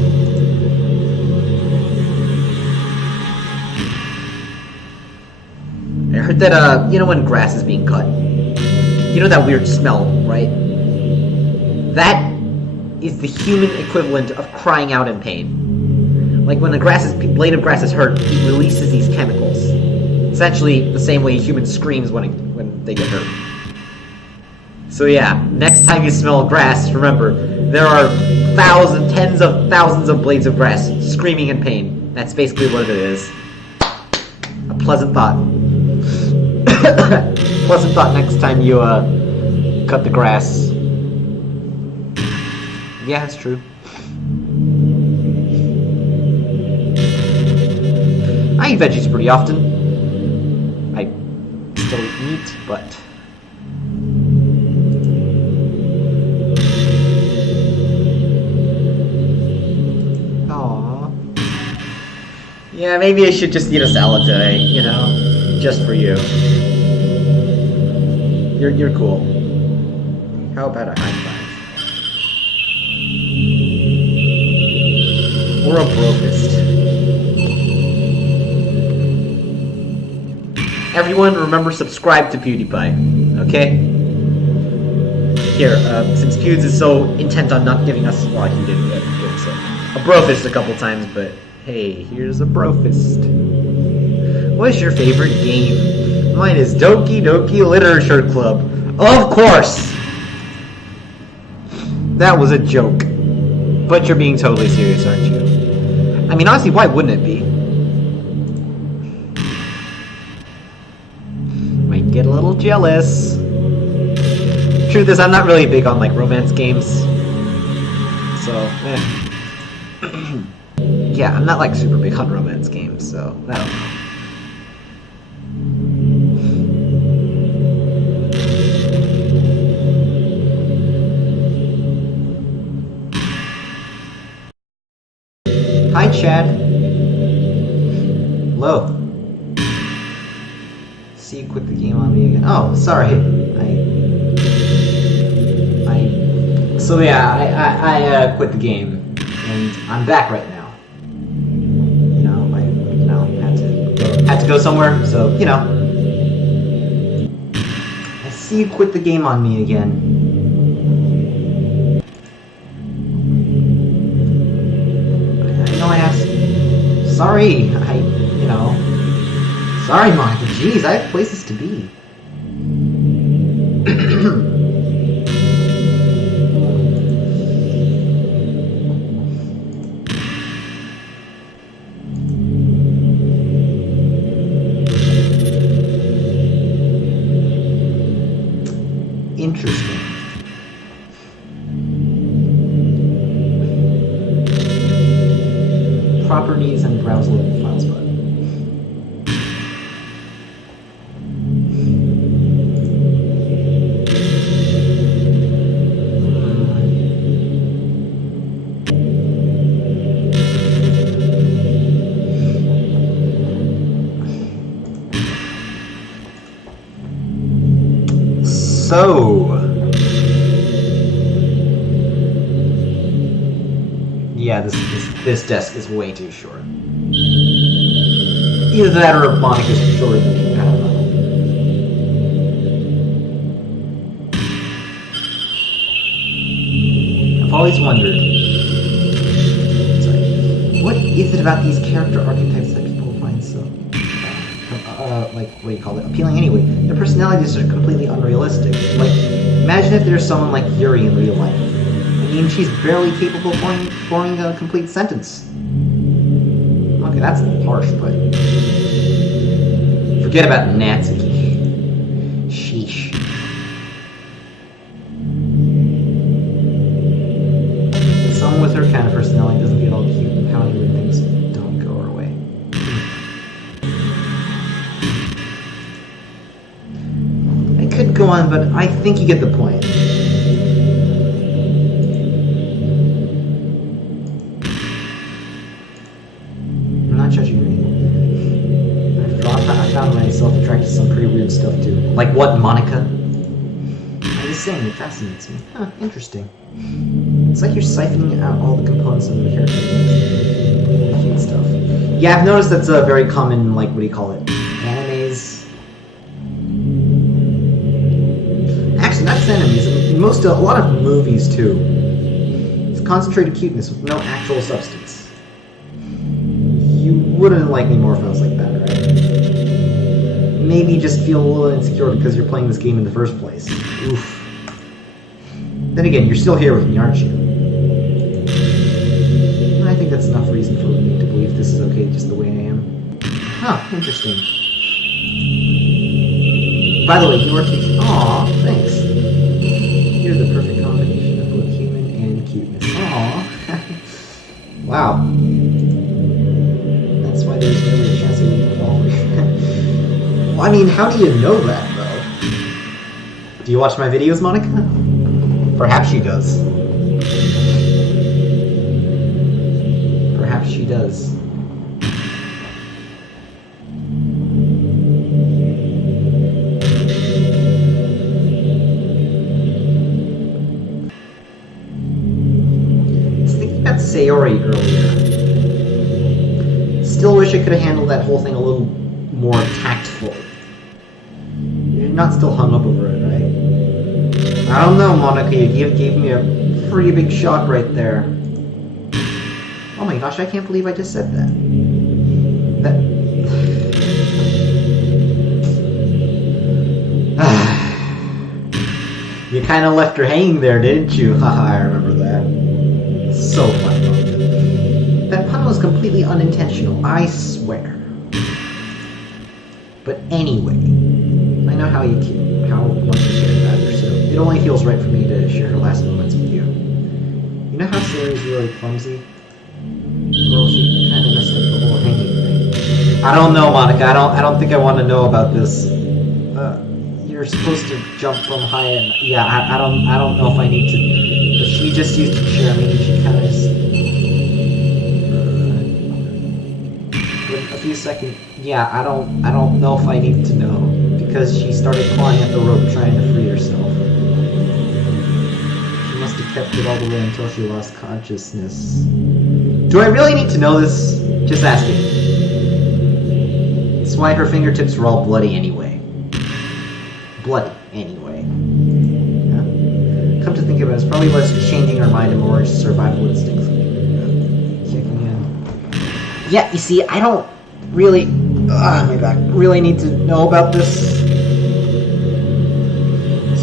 I heard that, you know when grass is being cut? You know that weird smell, right? That is the human equivalent of crying out in pain. Like when the blade of grass is hurt, it releases these chemicals. Essentially the same way a human screams when they get hurt. So yeah, next time you smell grass, remember, there are tens of thousands of blades of grass screaming in pain. That's basically what it is. A pleasant thought. Pleasant thought next time you cut the grass. Yeah, it's true. I eat veggies pretty often. I still eat meat, but... Aww. Yeah, maybe I should just eat a salad today, you know? Just for you. You're cool. How about a high five? Or a brofist. Everyone, remember, subscribe to PewDiePie, okay? Here, since Pewds is so intent on not giving us... Well, he didn't get it, so... A brofist a couple times, but... Hey, here's a brofist. What is your favorite game? Mine is Doki Doki Literature Club. Of course! That was a joke. But you're being totally serious, aren't you? I mean, honestly, why wouldn't it be? Might get a little jealous. Truth is, I'm not really big on, like, romance games. so yeah, I'm not like super big on romance games, so I don't know. Hi, Chad. Hello. See you quit the game on me again. Oh, sorry. So yeah, I quit the game, and I'm back right now. You know, I had to go somewhere, so you know. I see you quit the game on me again. I know I asked. Sorry, Sorry, Monika. Jeez, I have places to be. Interesting. Properties and browse local files button. So, yeah, this desk is way too short. Either that or Monika's shorter than me. I don't know. I've always wondered. Sorry. What is it about these character archetypes that people find so like, what do you call it, appealing anyway? Their personalities are completely unrealistic. Like, imagine if there's someone like Yuri in real life. I mean, she's barely capable of forming a complete sentence. Okay, that's a little harsh, but... Forget about Natsuki. Sheesh. Someone with her kind of personality doesn't get all cute and pouty when things don't go her way. Could go on, but I think you get the point. I'm not judging you. I found myself attracted to some pretty weird stuff too. Like what, Monika? I'm just saying, it fascinates me. Huh, interesting. It's like you're siphoning out all the components of the character. Cute stuff. Yeah, I've noticed that's a very common, like, what do you call it? Animes. Actually, not just animes. A lot of movies too. It's concentrated cuteness with no actual substance. You wouldn't like me more if I was like that, right? Maybe you just feel a little insecure because you're playing this game in the first place. Oof. Then again, you're still here with me, aren't you? I think that's enough reason for me to believe this is okay just the way I am. Huh, interesting. By the way, you are cute. Aw, thanks. You're the perfect combination of both human and cuteness. Aw. Wow. That's why there's really a chance that we can fall. Well, I mean, how do you know that, though? Do you watch my videos, Monika? Perhaps she does. Perhaps she does. Sayori earlier. Still wish I could have handled that whole thing a little more tactful. You're not still hung up over it, right? I don't know, Monika. You gave me a pretty big shock right there. Oh my gosh, I can't believe I just said that. You kind of left her hanging there, didn't you? Haha, I remember that. So funny. That pun was completely unintentional, I swear. But anyway, I know how much you care about her, so it only feels right for me to share her last moments with you. You know how Sarah's really clumsy? Well, she kind of messed up the whole hanging thing. I don't know, Monica. I don't think I want to know about this. You're supposed to jump from high and yeah. I don't know if I need to. If she just used a chair, maybe she kind of just. A few seconds. Yeah, I don't know if I need to know because she started clawing at the rope trying to free herself. She must have kept it all the way until she lost consciousness. Do I really need to know this? Just asking. That's why her fingertips were all bloody anyway. Bloody anyway. Yeah. Come to think of it, it's probably less changing her mind and more survival instincts. Kicking in. Yeah, you see, I don't really, my back, really need to know about this.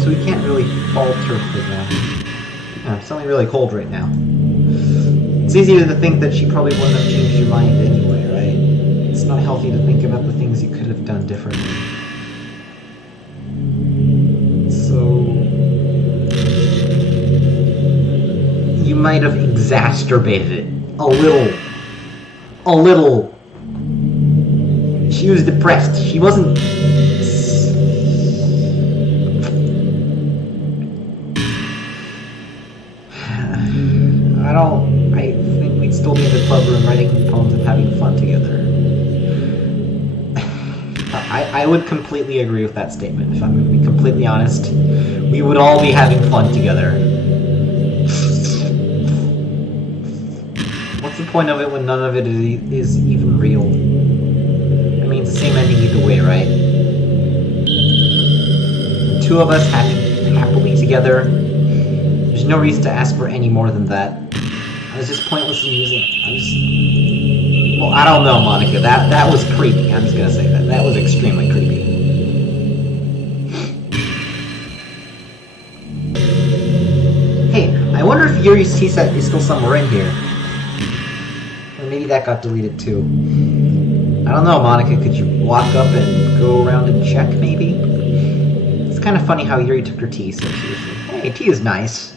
So we can't really fault her for that. Yeah, it's only really cold right now. It's easy to think that she probably wouldn't have changed her mind anyway, right? It's not healthy to think about the things you could have done differently. So... you might have exacerbated it. A little. She was depressed. She wasn't... I think we'd still be in the club room writing poems and having fun together. I would completely agree with that statement, if I'm going to be completely honest. We would all be having fun together. What's the point of it when none of it is even real? I mean, it's the same ending either way, right? The two of us happily together. There's no reason to ask for any more than that. I was just pointlessly using... well, I don't know, Monica. That was creepy. I'm just gonna say that. That was extremely creepy. Hey, I wonder if Yuri's tea set is still somewhere in here. Or maybe that got deleted too. I don't know, Monica. Could you walk up and go around and check, maybe? It's kind of funny how Yuri took her tea so seriously. Hey, tea is nice.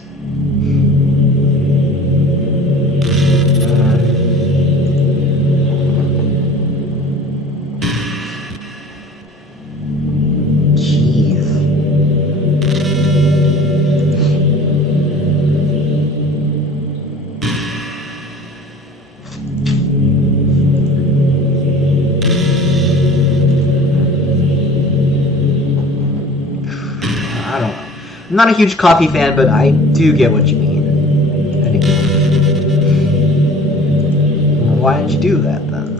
I'm not a huge coffee fan, but I do get what you mean. Well, why didn't you do that then?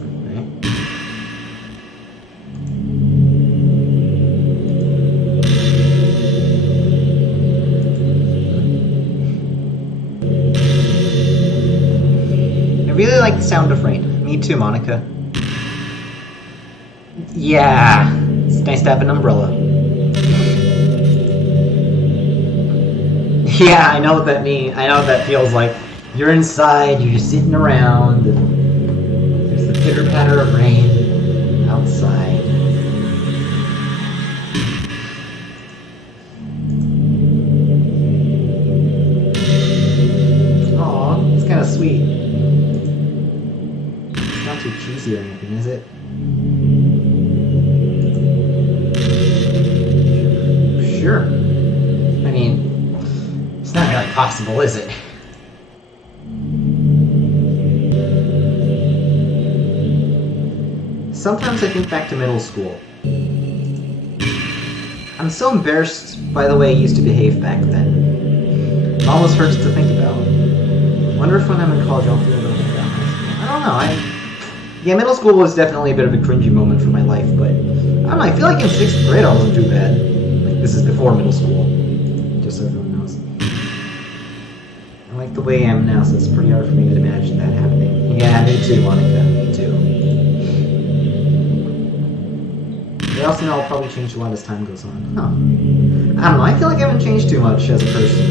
I really like the sound of rain. Me too, Monica. Yeah, it's nice to have an umbrella. Yeah, I know what that means. I know what that feels like. You're inside, you're just sitting around, and there's the pitter-patter of rain outside. Aw, it's kind of sweet. It's not too cheesy or anything, is it? Sure. I mean... it's not really possible, is it? Sometimes I think back to middle school. I'm so embarrassed by the way I used to behave back then. It almost hurts to think about. Wonder if when I'm in college I'll feel a little bit about myself. I don't know. Yeah, middle school was definitely a bit of a cringy moment for my life, but I don't know. I feel like in 6th grade I wasn't too bad. Like, this is before middle school. Just so everyone knows. I like the way I am now, so it's pretty hard for me to imagine that happening. Yeah, me too, Monica. Me too. I also know I'll probably change a lot as time goes on. Huh. I don't know, I feel like I haven't changed too much as a person.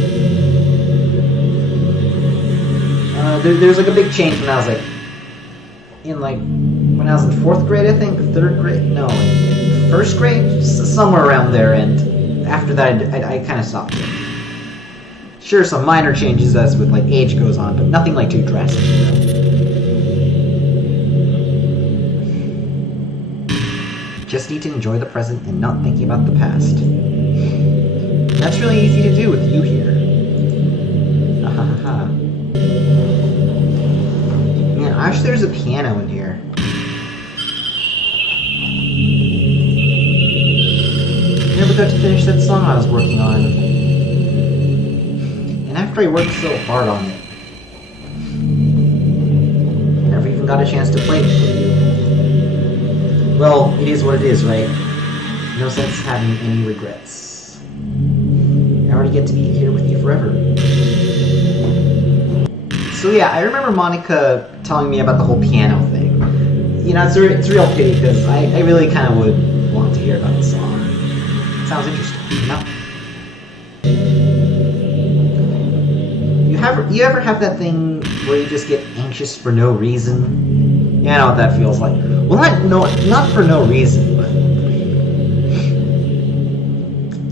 There's like a big change when I was like... when I was in 4th grade, I think? 3rd grade? No, 1st grade? Somewhere around there, and after that I kind of stopped it. Sure, some minor changes as with like age goes on, but nothing like too drastic, you know? Just need to enjoy the present and not thinking about the past. That's really easy to do with you here. Ha. Man, actually there's a piano in here. Never got to finish that song I was working on. And after I worked so hard on it, never even got a chance to play it for you. Well, it is what it is, right? No sense having any regrets. I already get to be here with you forever. So yeah, I remember Monika telling me about the whole piano thing. You know, it's a real pity because I really kind of would want to hear about the song. Sounds interesting, you know? You ever have that thing where you just get anxious for no reason? Yeah, I know what that feels like. Well, not for no reason, but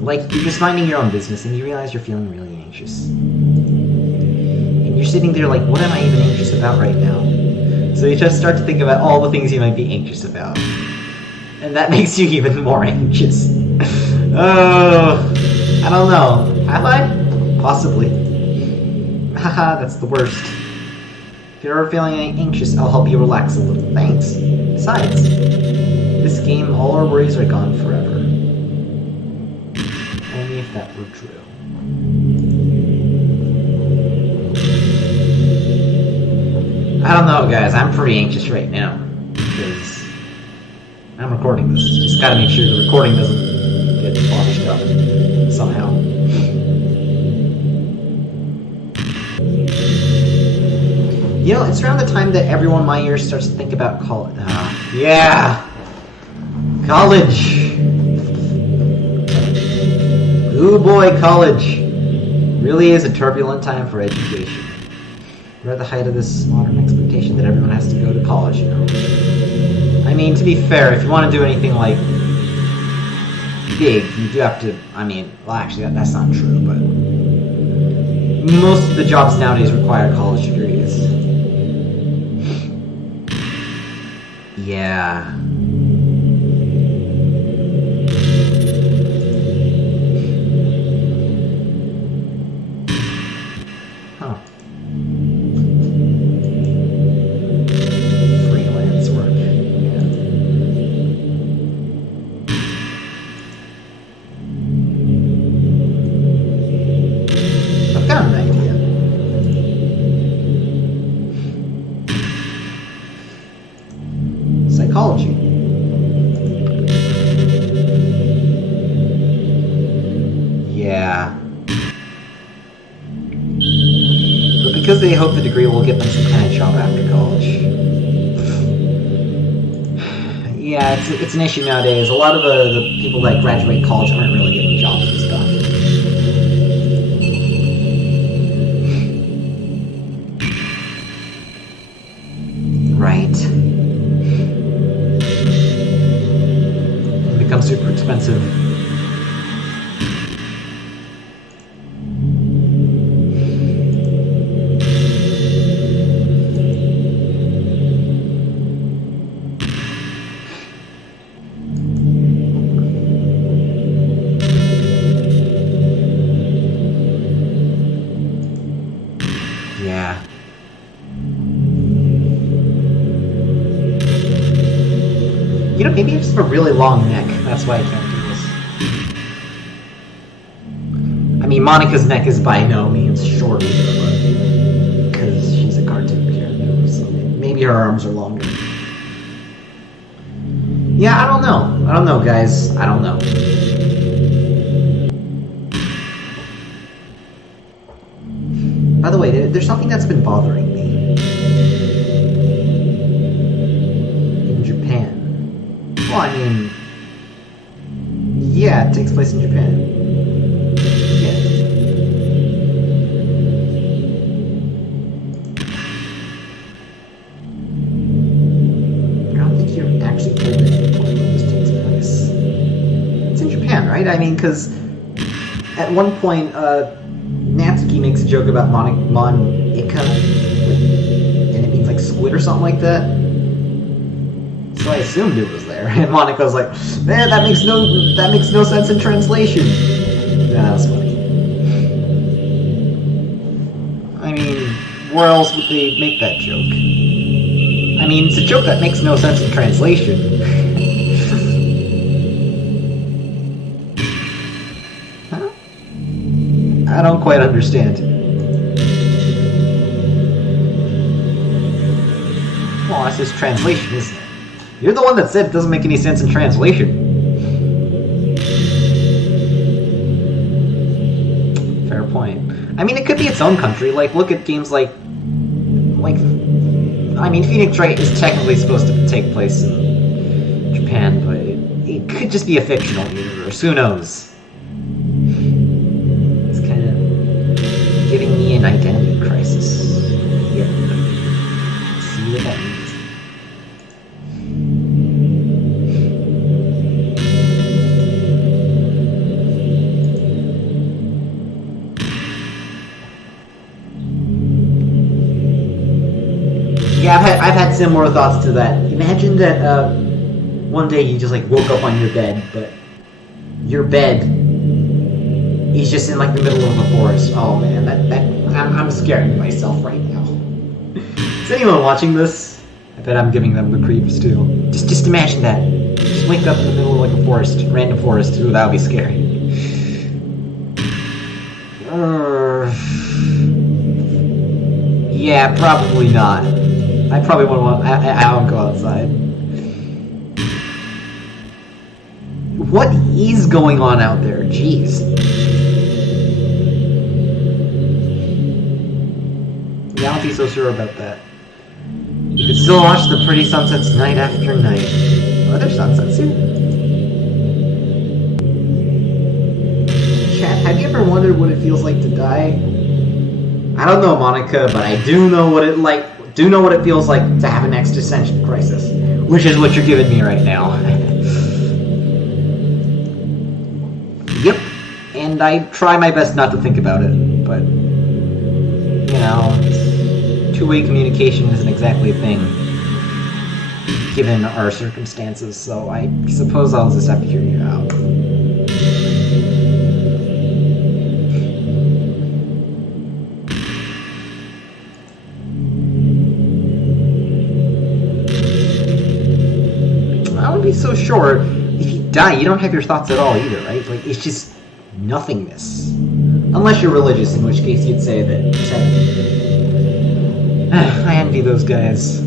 like you're just minding your own business and you realize you're feeling really anxious. And you're sitting there like, what am I even anxious about right now? So you just start to think about all the things you might be anxious about. And that makes you even more anxious. Oh, I don't know. Have I? Possibly. Haha, that's the worst. If you're ever feeling anxious, I'll help you relax a little. Thanks. Besides, this game, all our worries are gone forever. Only if that were true. I don't know, guys. I'm pretty anxious right now. Because I'm recording this. Just gotta make sure the recording doesn't get washed up somehow. You know, it's around the time that everyone my year starts to think about college. Yeah! College! Ooh boy, college! Really is a turbulent time for education. We're at the height of this modern expectation that everyone has to go to college, you know. I mean, to be fair, if you want to do anything like big, you do have to, well actually that's not true, but most of the jobs nowadays require college degrees. Yeah. Huh. Freelance work. Yeah. I've got an idea. Psychology. Yeah. But because they hope the degree will get them some kind of job after college. Yeah, it's an issue nowadays. A lot of the people that graduate college aren't really getting jobs and stuff. Right. It becomes super expensive. Yeah. You know, maybe I just have a really long neck. That's why I can't do this. I mean, Monika's neck is by no means short either, because she's a cartoon character, so maybe her arms are longer. Yeah, I don't know. I don't know, guys. I don't know. By the way, there's something that's been bothering me. In Japan. Well, I mean... Yeah, it takes place in Japan. Yeah. I don't think you're actually told me when this takes place. It's in Japan, right? I mean, because... At one point, Nancy Natsuki makes a joke about Monika, and it means like squid or something like that. So I assumed it was there. And Monika's like, man, that makes no sense in translation. Yeah, that was funny. I mean, where else would they make that joke? I mean, it's a joke that makes no sense in translation. Huh? I don't quite understand. Well, that's just translation, isn't it? You're the one that said it doesn't make any sense in translation. Fair point. I mean, it could be its own country. Like, look at games like... I mean, Phoenix Wright is technically supposed to take place in Japan, but it could just be a fictional universe. Who knows? It's kind of giving me an identity crisis. Yep. See what that means. Yeah, I've had similar thoughts to that. Imagine that one day you just like woke up on your bed, but your bed is just in like the middle of a forest. Oh man, I'm scaring myself right now. Is anyone watching this? I bet I'm giving them the creeps too. Just imagine that. Just wake up in the middle of like a forest, random forest. Ooh, that would be scary. Yeah, probably not. I probably wouldn't want. I won't go outside. What is going on out there? Jeez. Yeah, I don't be so sure about that. You can still watch the pretty sunsets night after night. Are there sunsets here? Chat, have you ever wondered what it feels like to die? I don't know, Monika, but I do know what it feels like to have an existential crisis, which is what you're giving me right now. Yep, and I try my best not to think about it, but you know, two-way communication isn't exactly a thing given our circumstances, so I suppose I'll just have to hear you out. Be so short. If you die, you don't have your thoughts at all either, right? Like, it's just nothingness. Unless you're religious, in which case you'd say that. I envy those guys.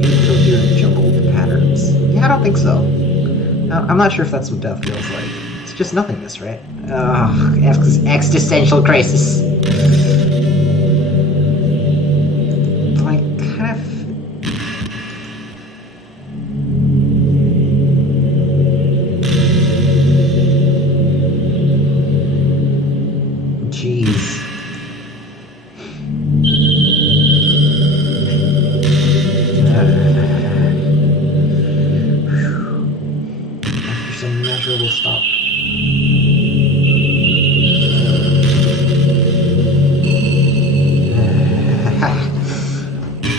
Incoherent jumbled patterns. Yeah, I don't think so. I'm not sure if that's what death feels like. It's just nothingness, right? Existential crisis.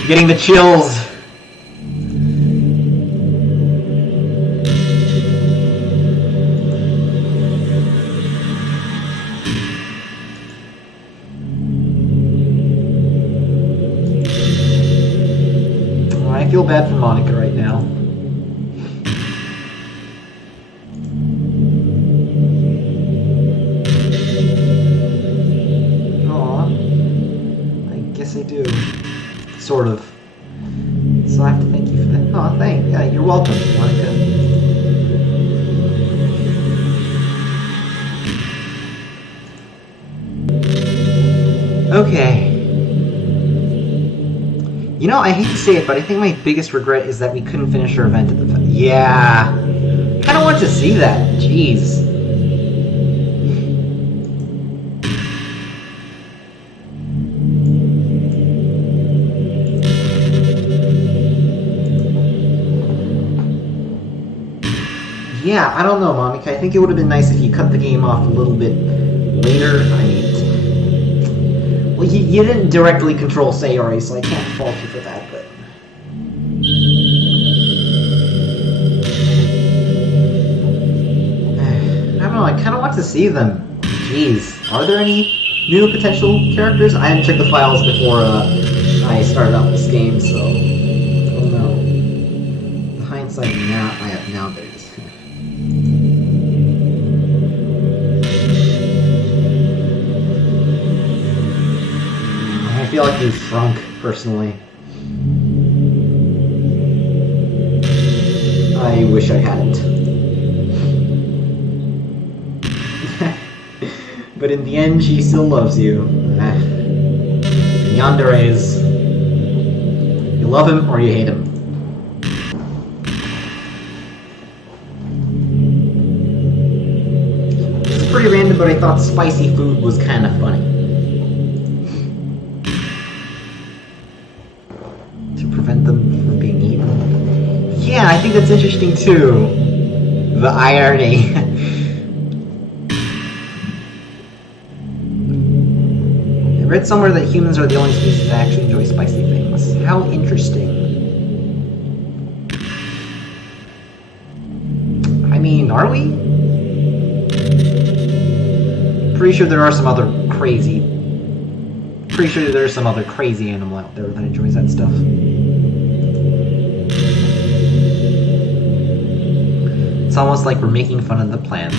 Getting the chills. Oh, I feel bad for Monika right now. Aw, I guess I do. Sort of. So I have to thank you for that. Oh, yeah, you're welcome, Monika. Okay. You know, I hate to say it, but I think my biggest regret is that we couldn't finish our event at the... Yeah. I kind of want to see that. Jeez. Yeah, I don't know, Monika. I think it would have been nice if you cut the game off a little bit later. I mean, well, you didn't directly control Sayori, so I can't fault you for that, but... I don't know, I kind of want to see them. Jeez, are there any new potential characters? I hadn't checked the files before I started out this game, so... I don't know. The hindsight now, I have nowadays. I feel like you've shrunk, personally. I wish I hadn't. But in the end, she still loves you. Yandere is... You love him or you hate him. This is pretty random, but I thought spicy food was kind of funny. Prevent them from being eaten. Yeah, I think that's interesting too. The irony. I read somewhere that humans are the only species that actually enjoy spicy things. How interesting. I mean, are we? Pretty sure there are some other crazy... Pretty sure there's some other crazy animal out there that enjoys that stuff. It's almost like we're making fun of the plants.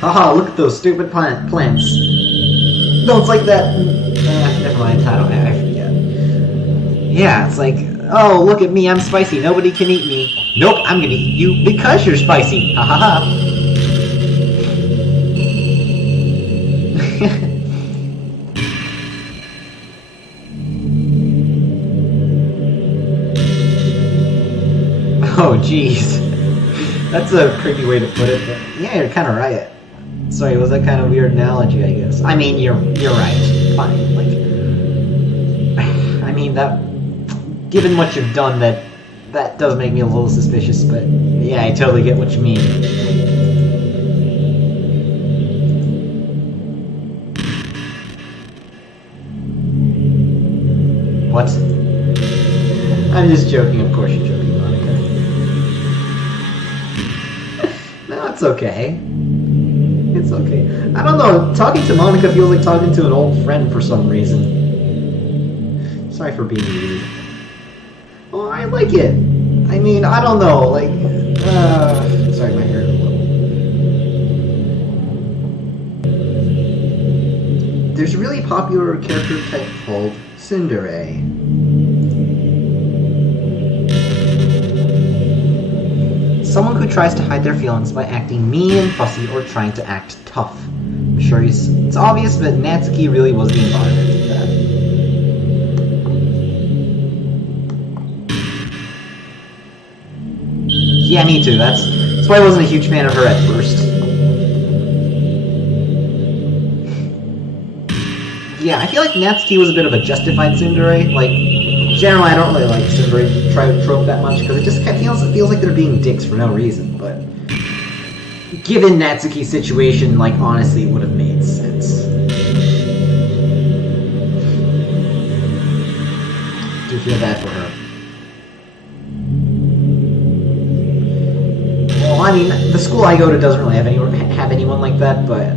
Haha, look at those stupid plants. No, it's like that... never mind, I forget. Yeah, it's like, oh, look at me, I'm spicy, nobody can eat me. Nope, I'm gonna eat you because you're spicy. Ha ha ha. Oh, jeez. That's a creepy way to put it, but yeah, you're kind of right. Sorry, was that kind of weird analogy, I guess? I mean, you're right. Fine. Like, I mean, that... Given what you've done, that does make me a little suspicious, but yeah, I totally get what you mean. What? I'm just joking, of course you're joking, Monika. No, it's okay. It's okay. I don't know, talking to Monika feels like talking to an old friend for some reason. Sorry for being rude. Oh, I like it. I mean, I don't know, like... sorry, my hair is a little... There's a really popular character type called tsundere. Someone who tries to hide their feelings by acting mean and fussy or trying to act tough. I'm sure it's obvious, but Natsuki really was the embodiment of that. Yeah, me too. That's why I wasn't a huge fan of her at first. Yeah, I feel like Natsuki was a bit of a justified tsundere. Like, generally, I don't really like tsundere trope that much because it just feels like they're being dicks for no reason. But given Natsuki's situation, like honestly, it would have made sense. I do feel bad for her. Well, I mean, the school I go to doesn't really have anyone like that, but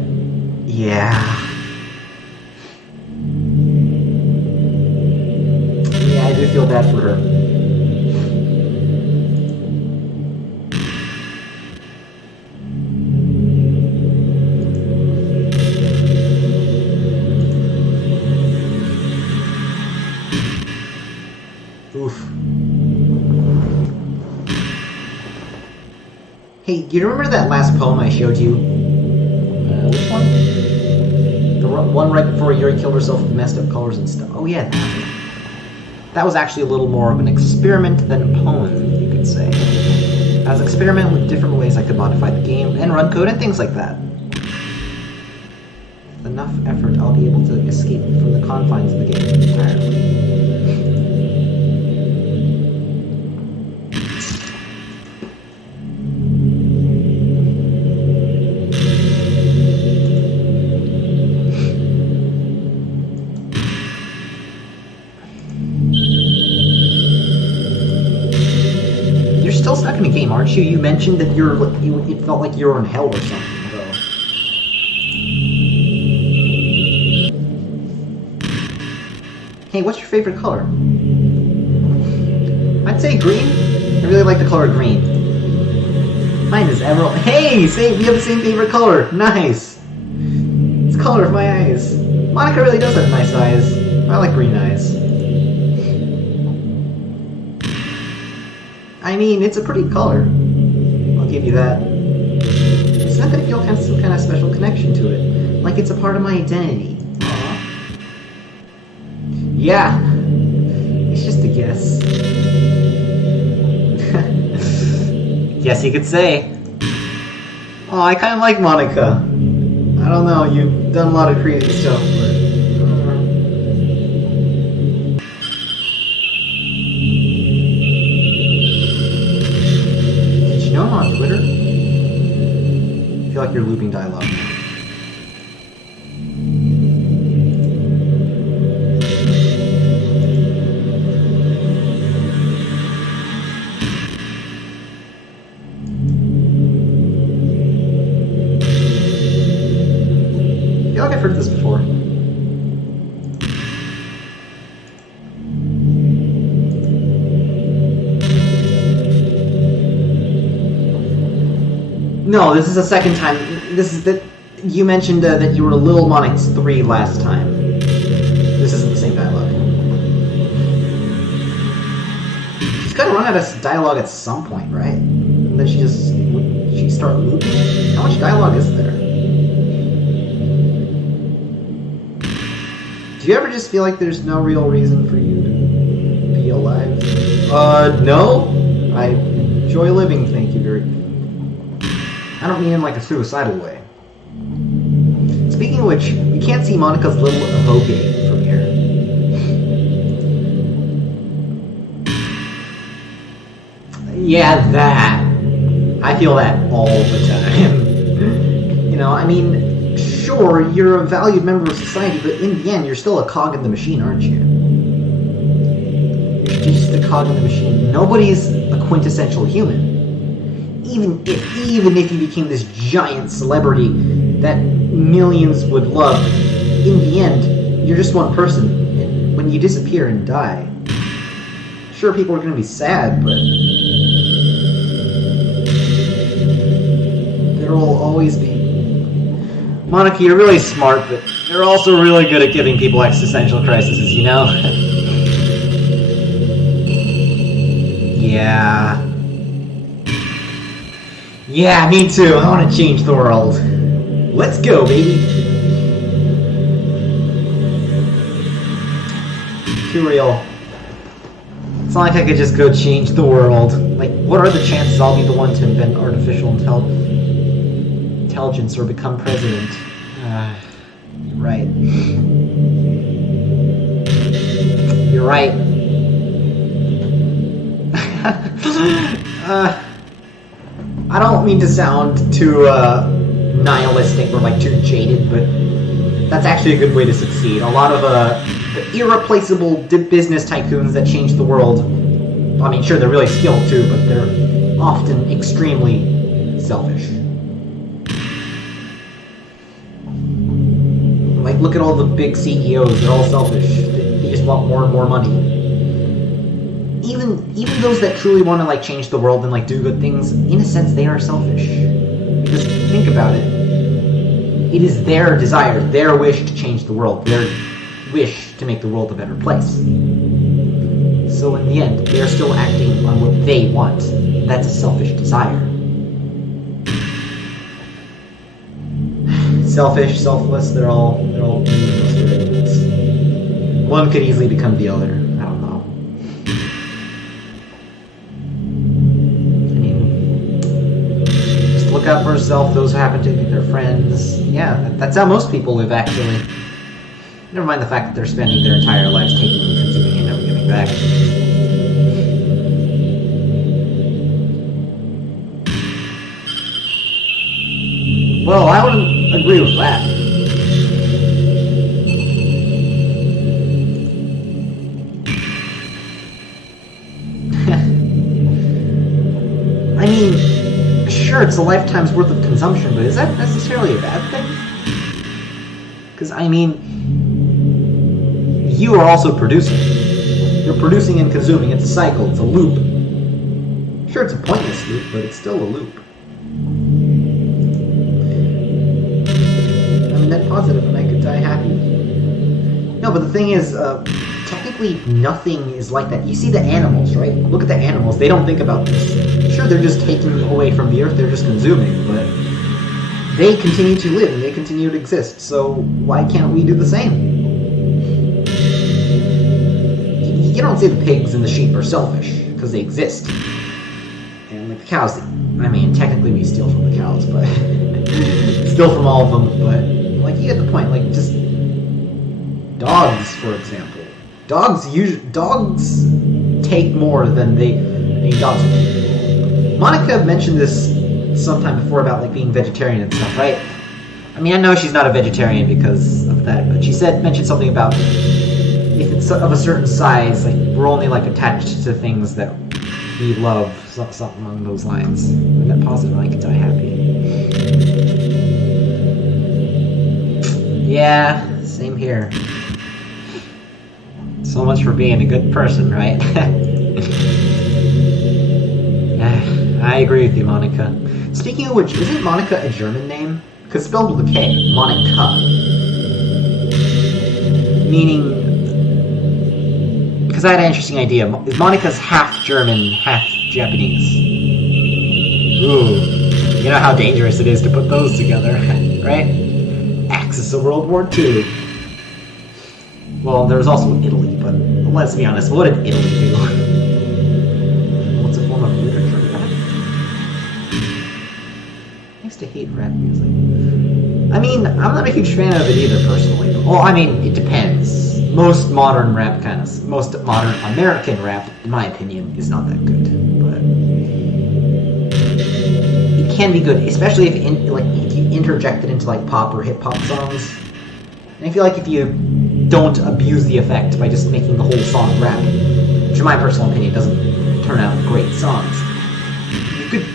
yeah. I do feel bad for her. Oof. Hey, do you remember that last poem I showed you? Which one? The one right before Yuri killed herself with messed up colors and stuff. Oh yeah, that one. That was actually a little more of an experiment than a poem, you could say. I was experimenting with different ways I could modify the game and run code and things like that. With enough effort, I'll be able to escape from the confines of the game entirely. aren't you? You mentioned that it felt like you were in hell or something, though. Hey, what's your favorite color? I'd say green. I really like the color green. Mine is emerald. Hey, we have the same favorite color. Nice. It's the color of my eyes. Monika really does have nice eyes. I like green eyes. I mean, it's a pretty color. I'll give you that. It's not that I feel some kind of special connection to it. Like it's a part of my identity. Aww. Yeah. It's just a guess. Guess you could say. Oh, I kind of like Monika. I don't know, you've done a lot of creative stuff, but... Did you know I'm on Twitter? I feel like you're looping dialogue now. I feel like I've heard this before. No, this is the second time. This is that you mentioned that you were Lil Monix 3 last time. This isn't the same dialogue. She's gotta run out of dialogue at some point, right? And then she start looping? How much dialogue is there? Do you ever just feel like there's no real reason for you to be alive? No. I enjoy living, thank you very much. I don't mean in like a suicidal way. Speaking of which, you can't see Monika's little evoking from here. Yeah, that. I feel that all the time. You know, I mean, sure, you're a valued member of society, but in the end, you're still a cog in the machine, aren't you? You're just a cog in the machine. Nobody's a quintessential human. Even if you became this giant celebrity that millions would love, in the end, you're just one person. And when you disappear and die, sure, people are going to be sad, but there will always be. Monika, you're really smart, but you're also really good at giving people existential crises, you know? Yeah. Yeah, me too. I want to change the world. Let's go, baby. Too real. It's not like I could just go change the world. Like, what are the chances I'll be the one to invent artificial intelligence or become president? Right. You're right. I don't mean to sound too nihilistic or like too jaded, but that's actually a good way to succeed. A lot of the irreplaceable business tycoons that change the world, I mean, sure, they're really skilled too, but they're often extremely selfish. Like, look at all the big CEOs, they're all selfish. They just want more and more money. Even those that truly want to like change the world and like do good things, in a sense, they are selfish. Because think about it. It is their desire, their wish to change the world, their wish to make the world a better place. So in the end, they are still acting on what they want. That's a selfish desire. Selfish, selfless, they're all meaningless variables. One could easily become the other. I don't know. Look out for herself, those who happen to be their friends. Yeah, that's how most people live, actually. Never mind the fact that they're spending their entire lives taking and consuming and never giving back. Well, I wouldn't agree with that. I mean, a lifetime's worth of consumption, but is that necessarily a bad thing? Because, I mean, you are also producing. You're producing and consuming. It's a cycle. It's a loop. Sure, it's a pointless loop, but it's still a loop. I'm net positive and I could die happy. No, but the thing is, technically nothing is like that. You see the animals, right? Look at the animals. They don't think about this. Sure, they're just taking away from the earth. They're just consuming, but they continue to live and they continue to exist. So why can't we do the same? You don't say the pigs and the sheep are selfish because they exist. And like the cows, I mean, technically we steal from the cows, but steal from all of them. But like, you get the point. Like, just dogs, for example. Dogs take more than dogs do. Monika mentioned this sometime before about like being vegetarian and stuff, right? I mean, I know she's not a vegetarian because of that, but she mentioned something about if it's of a certain size, like we're only like attached to things that we love, something along those lines. I'm net positive and I can die happy. Yeah, same here. So much for being a good person, right? I agree with you, Monika. Speaking of which, isn't Monika a German name? Because spelled with a K, Monika. Meaning, because I had an interesting idea. Is Monika's half German, half Japanese? Ooh, you know how dangerous it is to put those together, right? Axis of World War II. Well, there was also Italy, but let's be honest, what did Italy do? What's a form of literature? Rap? I used to hate rap music. I mean, I'm not a huge fan of it either, personally. Well, I mean, it depends. Most modern American rap, in my opinion, is not that good. But it can be good, especially if you interject it into like pop or hip hop songs. And I feel like if you don't abuse the effect by just making the whole song rap, which in my personal opinion doesn't turn out great songs, you could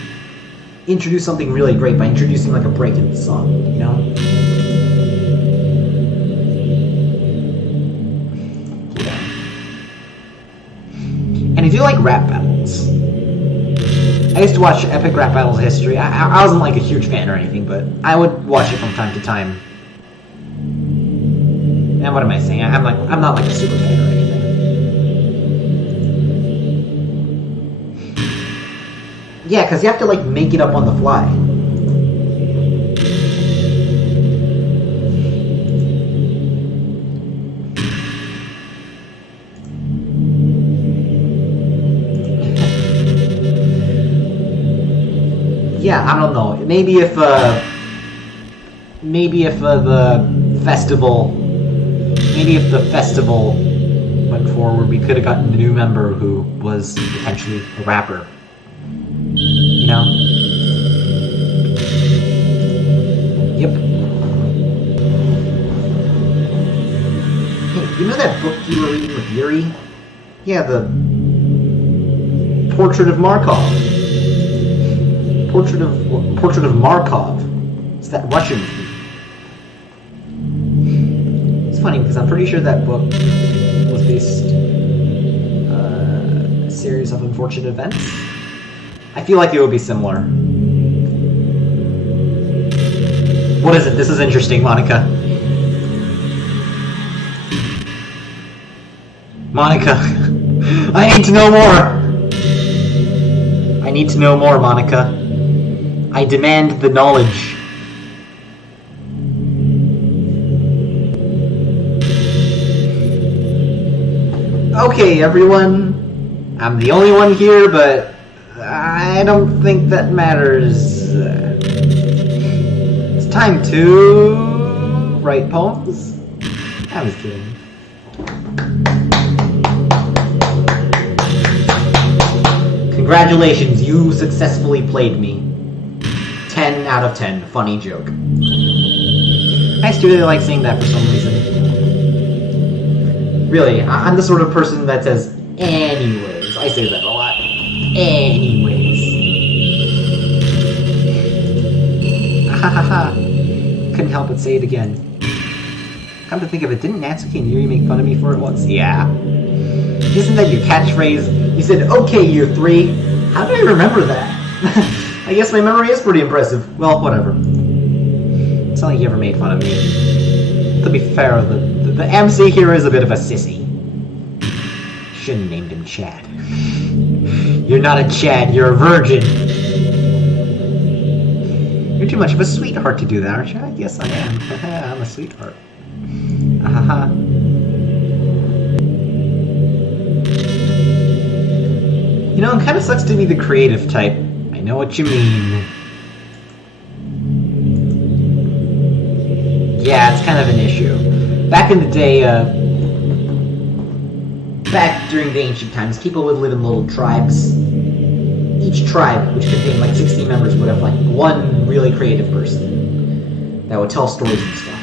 introduce something really great by introducing like a break in the song, you know? Yeah. And I do like rap battles. I used to watch Epic Rap Battles History. I wasn't like a huge fan or anything, but I would watch it from time to time. And what am I saying? I'm not like a super fan or anything. Yeah, because you have to like make it up on the fly. Yeah, I don't know. Maybe if the festival went forward, we could have gotten a new member who was potentially a rapper. You know? Yep. Hey, you know that book you were reading with Yuri? Yeah, the Portrait of Markov. Portrait of Markov. It's that Russian thing. It's funny because I'm pretty sure that book was based a series of unfortunate events. I feel like it would be similar. What is it? This is interesting, Monika. Monika, I need to know more. I need to know more, Monika. I demand the knowledge. Okay, everyone. I'm the only one here, but I don't think that matters. It's time to write poems. I was kidding. Congratulations, you successfully played me. 10 out of 10. Funny joke. I used to really like saying that for some reason. Really, I'm the sort of person that says, anyways. I say that a lot. Anyways. ha ha ha. Couldn't help but say it again. Come to think of it, didn't Natsuki and Yuri make fun of me for it once? Yeah. Isn't that your catchphrase? You said, okay, year 3. How do I remember that? I guess my memory is pretty impressive. Well, whatever. It's not like you ever made fun of me. To be fair, the MC here is a bit of a sissy. Shouldn't have named him Chad. You're not a Chad, you're a virgin. You're too much of a sweetheart to do that, aren't you? Yes, I am. I'm a sweetheart. Ahaha. You know, it kind of sucks to be the creative type. I know what you mean. Yeah, it's kind of an issue. Back in the day, back during the ancient times, people would live in little tribes. Each tribe, which contained like 60 members, would have like one really creative person that would tell stories and stuff.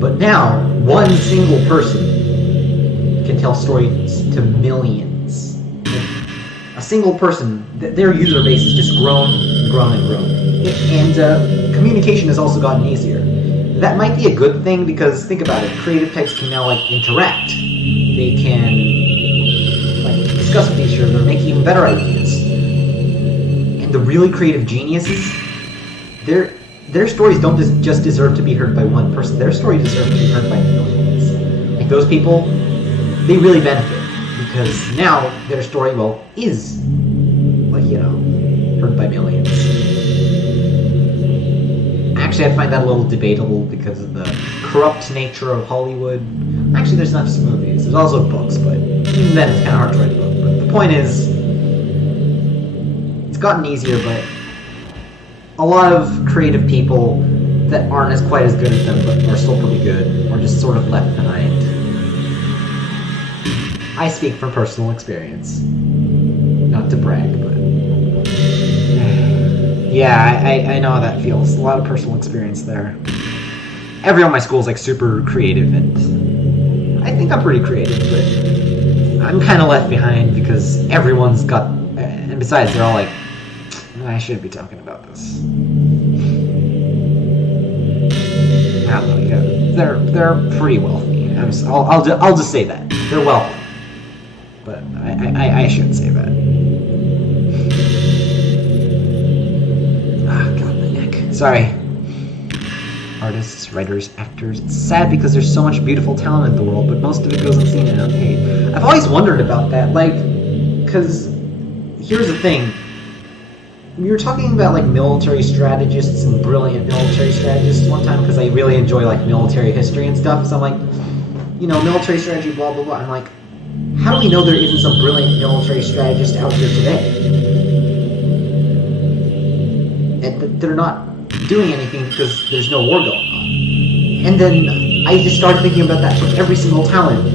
But now, one single person can tell stories to millions. A single person, their user base has just grown and grown and grown. And communication has also gotten easier. That might be a good thing because, think about it, creative types can now like interact. They can like discuss with each other, make even better ideas. And the really creative geniuses, their stories don't just deserve to be heard by one person. Their story deserves to be heard by millions. Like those people, they really benefit because now their story, well, is like, you know, heard by millions. Actually, I find that a little debatable because of the corrupt nature of Hollywood. Actually, there's not just movies. There's also books, but even then, it's kind of hard to write a book. But the point is, it's gotten easier, but a lot of creative people that aren't as quite as good as them, but are still pretty good, are just sort of left behind. I speak from personal experience. Not to brag, but... yeah, I know how that feels. A lot of personal experience there. Everyone in my school is like super creative, and I think I'm pretty creative, but I'm kind of left behind because everyone's got... and besides, they're all like, I shouldn't be talking about this. I don't know, yeah. They're pretty wealthy. I'll just say that. They're wealthy. But I shouldn't say that. Ah, God, my neck. Sorry. Artists, writers, actors. It's sad because there's so much beautiful talent in the world, but most of it goes unseen and unpaid. I've always wondered about that, like, because here's the thing. We were talking about like military strategists and brilliant military strategists one time because I really enjoy like military history and stuff. So I'm like, you know, military strategy, blah blah blah. I'm like, how do we know there isn't some brilliant military strategist out here today? And they're not doing anything because there's no war going on. And then I just started thinking about that for every single talent.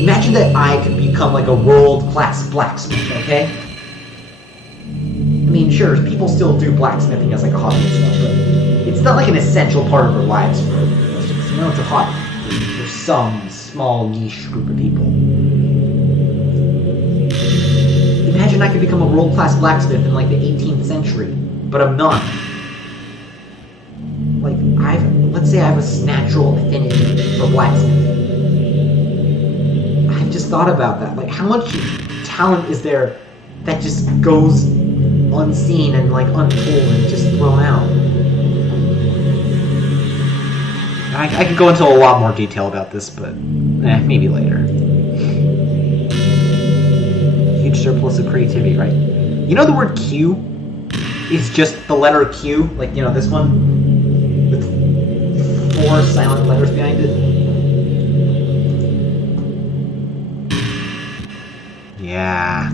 Imagine that I could become like a world-class blacksmith, okay? I mean, sure, people still do blacksmithing as like a hobby and stuff, but it's not like an essential part of their lives for most of us. You know, it's a hobby for some small niche group of people. Imagine I could become a world-class blacksmith in like the 18th century, but I'm not. Like, let's say I have a natural affinity for blacksmithing. I've just thought about that. Like, how much talent is there that just goes unseen and like untold and just thrown out? I could go into a lot more detail about this, but maybe later. Huge surplus of creativity, right? You know the word Q is just the letter Q, like, you know, this one with 4 silent letters behind it. Yeah.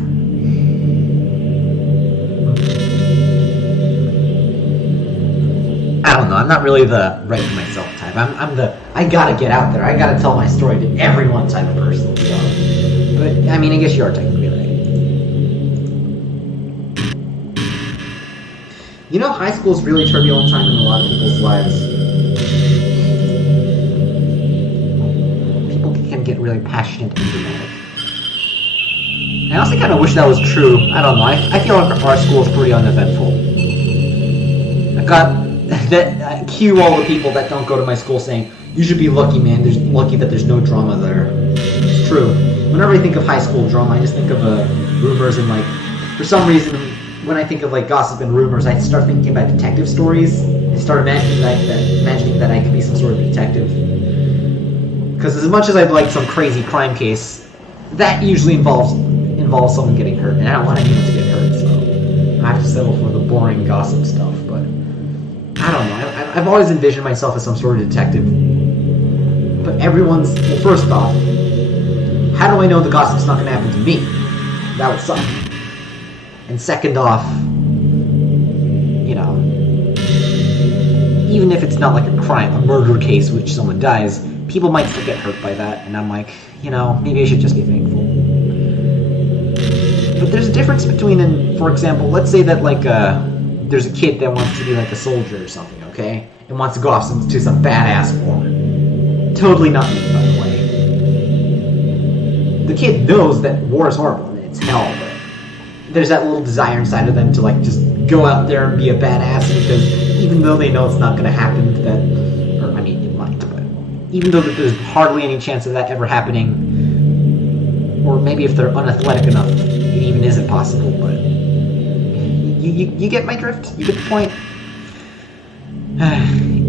I don't know, I'm not really the write for myself type. I'm the I gotta get out there, I gotta tell my story to everyone type of person. So. But, I mean, I guess you are technically right. You know, high school is really turbulent time in a lot of people's lives. People can get really passionate and dramatic. I honestly kind of wish that was true. I don't know, I feel like our school is pretty uneventful. that cue all the people that don't go to my school saying, you should be lucky, man. Lucky that there's no drama there. It's true. Whenever I think of high school drama, I just think of rumors and like, for some reason, when I think of like gossip and rumors, I start thinking about detective stories. I start imagining that I could be some sort of detective. Because as much as I'd like some crazy crime case, that usually involves someone getting hurt, and I don't want anyone to get hurt, so I have to settle for the boring gossip stuff. But I don't know. I've always envisioned myself as some sort of detective. But first off, how do I know the gossip's not going to happen to me? That would suck. And second off, you know, even if it's not like a crime, a murder case which someone dies, people might still get hurt by that, and I'm like, you know, maybe I should just be thankful. But there's a difference between, for example, let's say that like there's a kid that wants to be like a soldier or something, okay? And wants to go off to some badass war. Totally not me, by the way. The kid knows that war is horrible and it's hell, but there's that little desire inside of them to like just go out there and be a badass, because even though they know it's not going to happen, it might, but even though there's hardly any chance of that ever happening, or maybe if they're unathletic enough, it even isn't possible, but you get my drift? You get the point?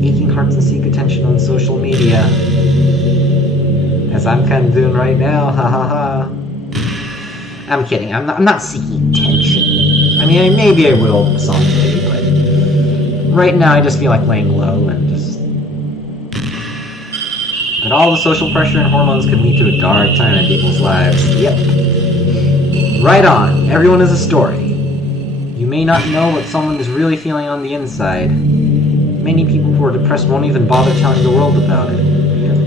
Aching hearts and seek attention on social media. As I'm kind of doing right now, ha ha ha. I'm kidding, I'm not seeking attention. I mean, maybe I will someday, but right now I just feel like laying low and just... But all the social pressure and hormones can lead to a dark time in people's lives. Yep. Right on, everyone is a story. You may not know what someone is really feeling on the inside. Many people who are depressed won't even bother telling the world about it. Yep.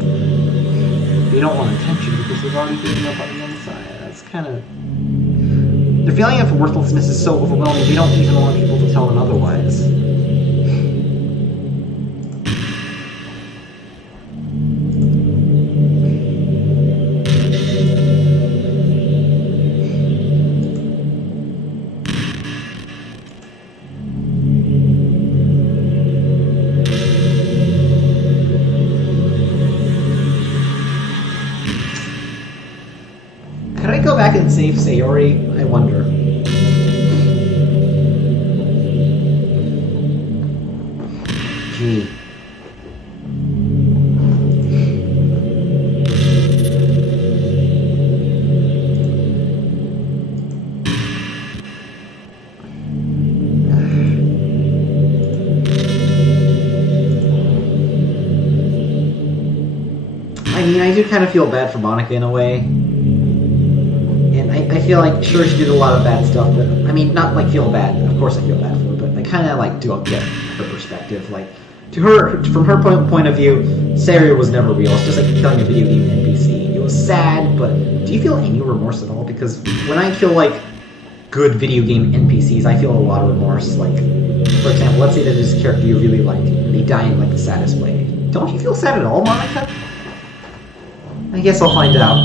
They don't want attention because they've already given up on the inside. That's kind of... Their feeling of worthlessness is so overwhelming, they don't even want people to tell them otherwise. Could I go back and save Sayori? I wonder. Gee. I mean, I do kind of feel bad for Monika in a way. I feel like, sure, she did a lot of bad stuff, but, I mean, not, like, feel bad. Of course I feel bad for her, but I kind of, like, do get her perspective. Like, from her point of view, Sayori was never real. It's just like killing a video game NPC. It was sad, but do you feel any remorse at all? Because when I kill, like, good video game NPCs, I feel a lot of remorse. Like, for example, let's say that there's a character you really like, and they die in, like, the saddest way. Don't you feel sad at all, Monika? I guess I'll find out.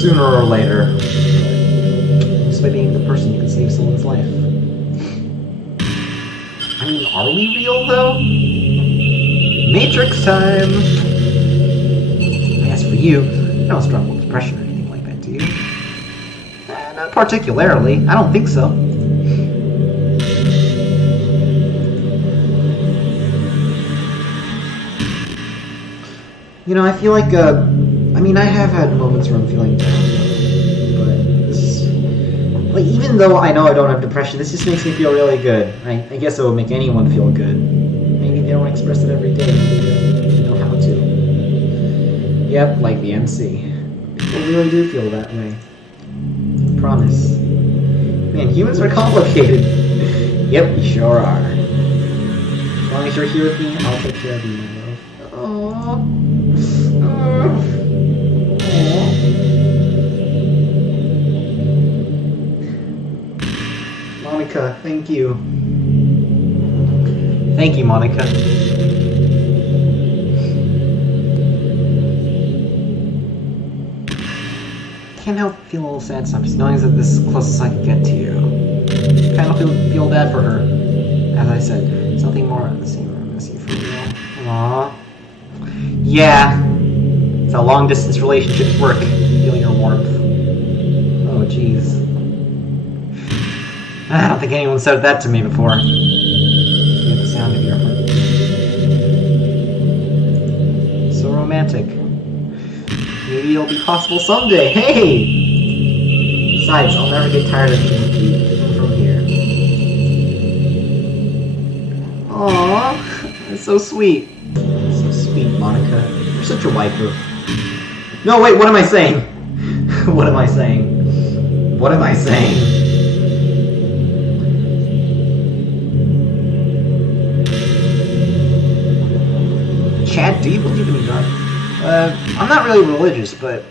Sooner or later. Just by being the person you can save someone's life. I mean, are we real, though? Matrix time! As for you, you don't struggle with depression or anything like that, do you? Not particularly. I don't think so. You know, I feel like, I mean, I have had moments where I'm feeling down, but like, even though I know I don't have depression, this just makes me feel really good. I guess it would make anyone feel good. Maybe they don't express it every day, maybe they know how to. Yep, like the MC. People really do feel that way. Promise. Man, humans are complicated. Yep, we sure are. As long as you're here with me, I'll take care of you, my love. Aww. Monika, thank you. Thank you, Monika. Can't help feel a little sad sometimes, knowing that this is the closest I can get to you. Kind of feel bad for her. As I said, some nothing more in the same room as you for real. Aww. Yeah. It's how long distance relationships work. Feeling your warmth. Oh, jeez. I don't think anyone said that to me before. Hear the sound of your heart. So romantic. Maybe it'll be possible someday. Hey! Besides, I'll never get tired of being with you, even from here. Aww, that's so sweet. So sweet, Monika. You're such a waifu. No, wait, what am I saying? What am I saying? What am I saying? Chad, do you believe in God? I'm not really religious, but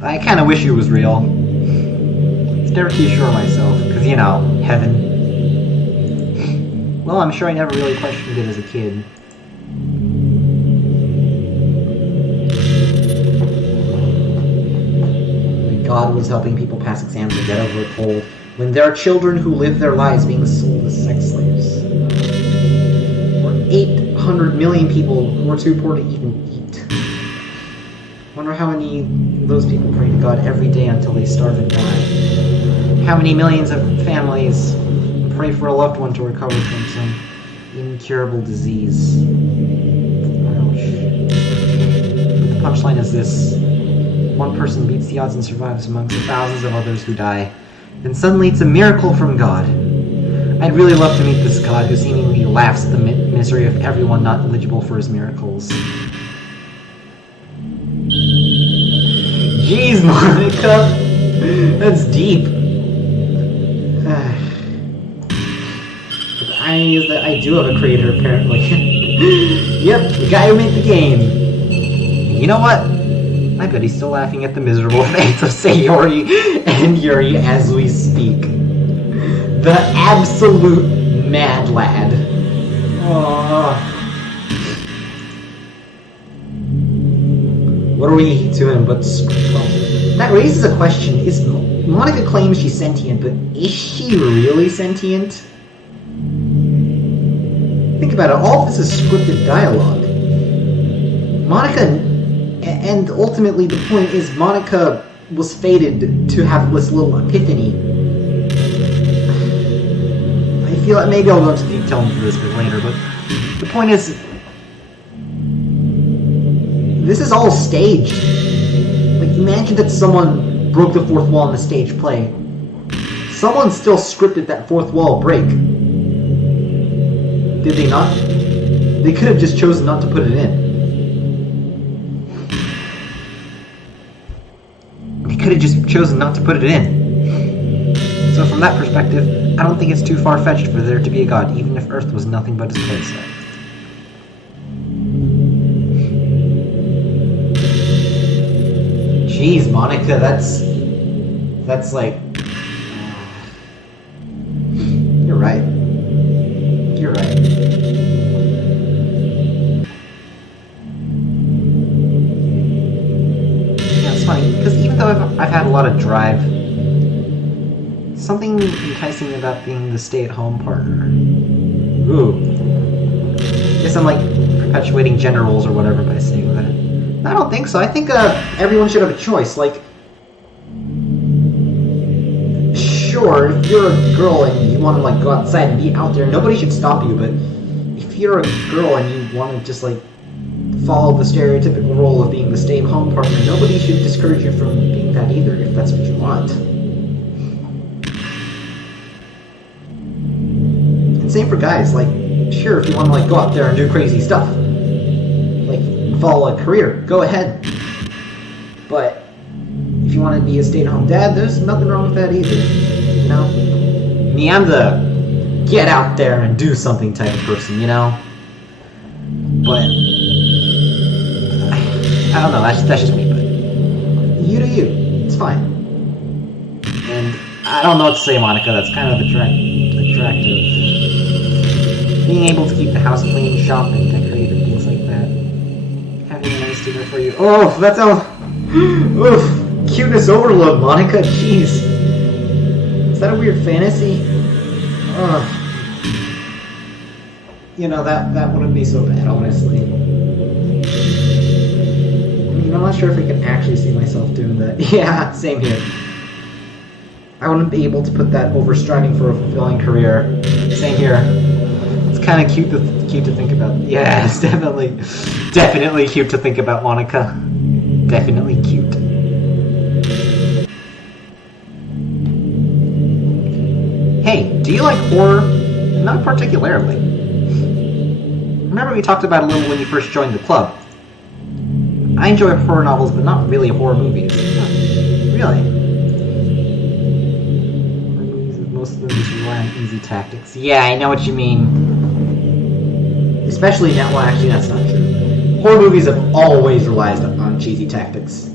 I kind of wish it was real. It's never too sure of myself, because, you know, heaven. Well, I'm sure I never really questioned it as a kid. God was helping people pass exams and get over a cold, when there are children who live their lives being sold as sex slaves. Or 800 million people who are too poor to even eat. Wonder how many of those people pray to God every day until they starve and die. How many millions of families pray for a loved one to recover from some incurable disease. Ouch. The punchline is this. One person beats the odds and survives amongst the thousands of others who die. Then suddenly it's a miracle from God. I'd really love to meet this God who seemingly laughs at the misery of everyone not eligible for his miracles. Jeez, Monika! That's deep. The irony is that I do have a creator, apparently. Yep, the guy who made the game. You know what? I bet he's still laughing at the miserable fates of Sayori and Yuri as we speak. The absolute mad lad. Aww. What are we to him but that raises a question. Monika claims she's sentient, but is she really sentient? Think about it, all of this is scripted dialogue. Monika... And ultimately, the point is, Monika was fated to have this little epiphany. I feel like maybe I'll go into detail for this a bit later, but the point is, this is all staged. Like, imagine that someone broke the fourth wall in a stage play. Someone still scripted that fourth wall break. Did they not? They could have just chosen not to put it in. Could have just chosen not to put it in. So from that perspective, I don't think it's too far-fetched for there to be a God, even if Earth was nothing but his playset. Jeez, Monika, that's like... You're right. You're right. Because even though I've had a lot of drive, something enticing about being the stay-at-home partner. Ooh. Guess I'm like perpetuating gender roles or whatever by saying that. I don't think so. I think everyone should have a choice. Like, sure, if you're a girl and you want to like go outside and be out there, nobody should stop you. But if you're a girl and you want to just like follow the stereotypical role of being the stay-at-home partner, nobody should discourage you from being that either, if that's what you want. And same for guys, like, sure, if you want to, like, go out there and do crazy stuff, like, follow a career, go ahead. But if you want to be a stay-at-home dad, there's nothing wrong with that either, you know? Me, I'm the get out there and do something type of person, you know? But I don't know, that's just me, but you do you. It's fine. And I don't know what to say, Monika, that's kind of attractive. Being able to keep the house clean, shop, and decorate, and things like that. Having a nice dinner for you. Oh, that sounds... Oof. Cuteness overload, Monika, jeez. Is that a weird fantasy? Ugh. you know, that wouldn't be so bad, honestly. I mean, I'm not sure if I can actually see myself doing that. Yeah, same here. I wouldn't be able to put that over striving for a fulfilling career. Same here. It's kind of cute to think about. Yes, definitely cute to think about, Monika. Definitely cute. Hey, do you like horror? Not particularly. Remember we talked about it a little when you first joined the club. I enjoy horror novels, but not really horror movies. Huh. Really? Most of them just rely on easy tactics. Yeah, I know what you mean. Especially now, well, actually, that's not true. Horror movies have always relied on cheesy tactics.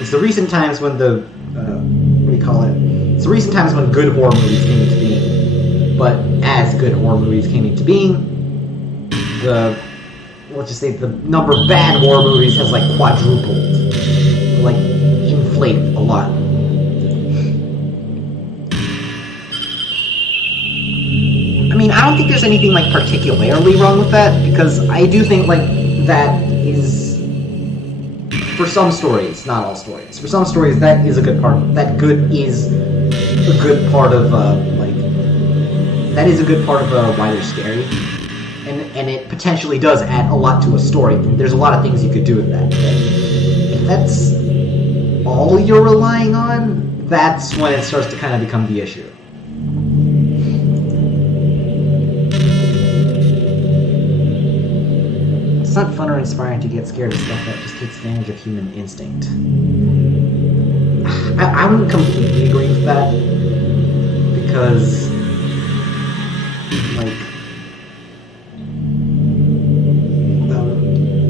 It's the recent times when the, what do you call it? It's the recent times when good horror movies came into being. But as good horror movies came into being, let's just say the number of bad horror movies has, like, quadrupled. Like, inflated a lot. I mean, I don't think there's anything, like, particularly wrong with that, because I do think, like, that is, for some stories, not all stories, for some stories, that is a good part, that good is a good part of, that is a good part of, why they're scary, and it potentially does add a lot to a story, and there's a lot of things you could do with that, but if that's all you're relying on, that's when it starts to kind of become the issue. It's not fun or inspiring to get scared of stuff that just takes advantage of human instinct. I wouldn't completely agree with that, because, like,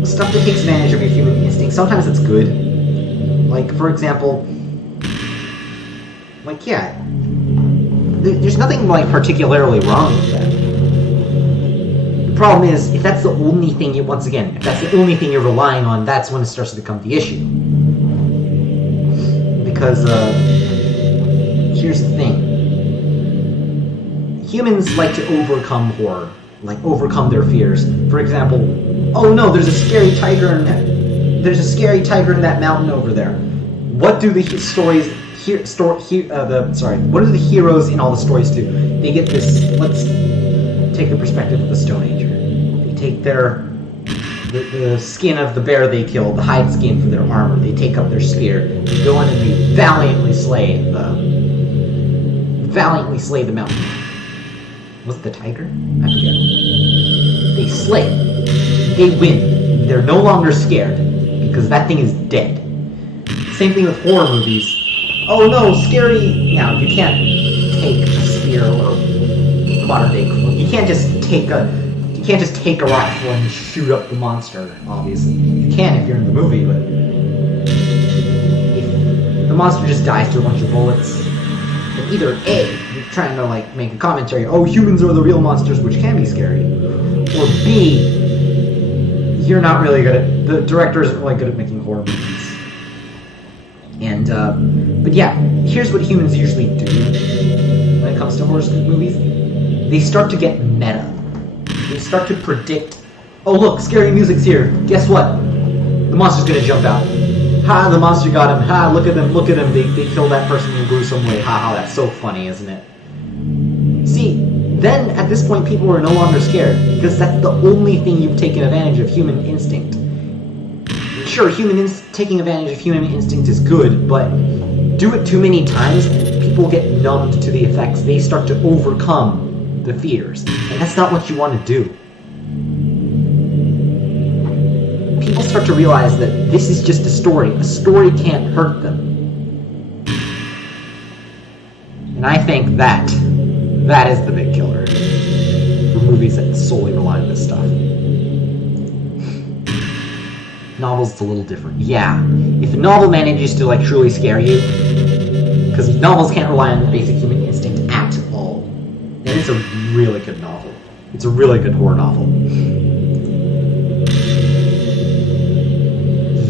stuff that takes advantage of your human instinct, sometimes it's good. Like, for example, like, yeah, there's nothing, like, particularly wrong with that. The problem is, if that's the only thing if that's the only thing you're relying on, that's when it starts to become the issue. Because, here's the thing. Humans like to overcome horror, like overcome their fears. For example, oh no, there's a scary tiger in that mountain over there. What do the what do the heroes in all the stories do? They get this, let's take the perspective of the Stone Ager. They take the skin of the bear they killed, the hide skin for their armor. They take up their spear. They go in and they valiantly slay the mountain. Was it the tiger? I forget. They slay. They win. They're no longer scared because that thing is dead. Same thing with horror movies. Oh no, scary! Now you can't take a spear or modern day. You can't just take a rifle and shoot up the monster. Obviously, you can if you're in the movie, but if the monster just dies to a bunch of bullets, then either A, you're trying to like make a commentary, oh humans are the real monsters, which can be scary, or B, you're not really good at the director isn't really good at making horror movies. And but yeah, here's what humans usually do when it comes to horror movies. They start to get meta. They start to predict, oh look, scary music's here. Guess what? The monster's gonna jump out. Ha, the monster got him. Ha, look at them. They killed that person in a gruesome way. Ha ha, that's so funny, isn't it? See, then at this point people are no longer scared, because that's the only thing you've taken advantage of, human instinct. Sure, taking advantage of human instinct is good, but do it too many times, people get numbed to the effects. They start to overcome the fears, and that's not what you want to do. People start to realize that this is just a story. A story can't hurt them. And I think that is the big killer for movies that solely rely on this stuff. Novels, it's a little different. Yeah, if a novel manages to like truly scare you, because novels can't rely on the basic human instinct at all, then it's a really good novel. It's a really good horror novel.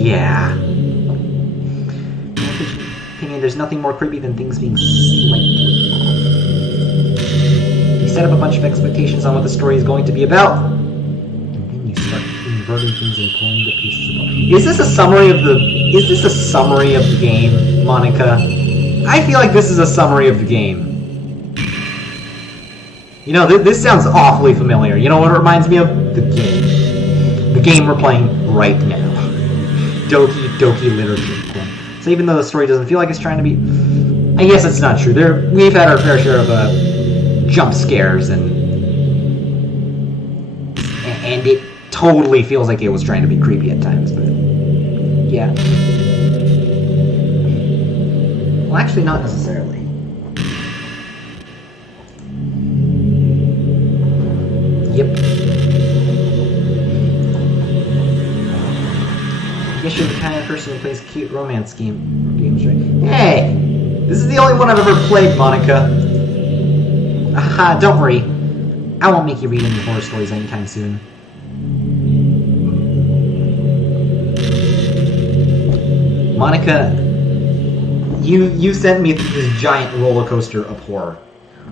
Yeah. In my opinion, there's nothing more creepy than things being slightly off. If you set up a bunch of expectations on what the story is going to be about, converting things and pulling the pieces apart. Is this a summary of the game, Monica? I feel like this is a summary of the game. You know, this sounds awfully familiar. You know what it reminds me of? The game. The game we're playing right now. Doki Doki Literature Club. So even though the story doesn't feel like it's trying to be... I guess it's not true. We've had our fair share of jump scares, and it totally feels like it was trying to be creepy at times, but... yeah. Well, actually, not necessarily. Yep. I guess you're the kind of person who plays cute romance games, right? Hey! This is the only one I've ever played, Monica. Haha, don't worry. I won't make you read any horror stories anytime soon. Monica, you sent me through this giant roller coaster of horror,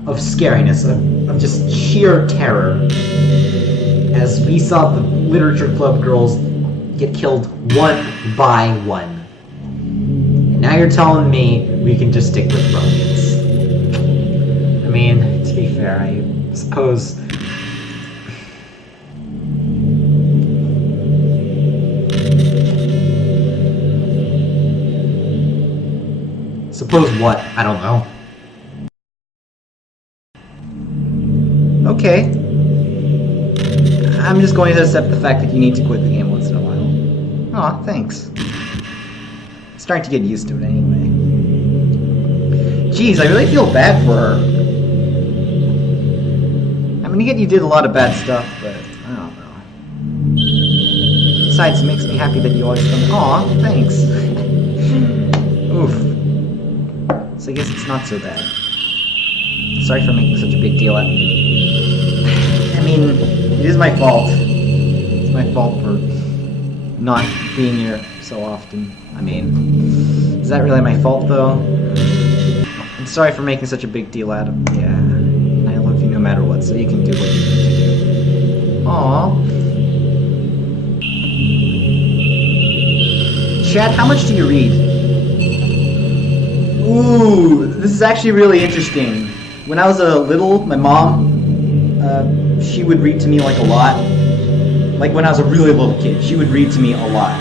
of scariness, of just sheer terror, as we saw the literature club girls get killed one by one. And now you're telling me we can just stick with romance. I mean, to be fair, I suppose... Suppose what? I don't know. Okay. I'm just going to accept the fact that you need to quit the game once in a while. Aw, thanks. I'm starting to get used to it anyway. Jeez, I really feel bad for her. I mean, you did a lot of bad stuff, but I don't know. Besides, it makes me happy that you always come. Aw, thanks. Oof. So I guess it's not so bad. Sorry for making such a big deal out of it. I mean, it is my fault. It's my fault for not being here so often. I mean, is that really my fault, though? I'm sorry for making such a big deal out of it. Yeah, and I love you no matter what, so you can do what you need to do. Aww. Chad, how much do you read? Ooh, this is actually really interesting. When I was little, my mom, she would read to me like a lot. Like when I was a really little kid, she would read to me a lot.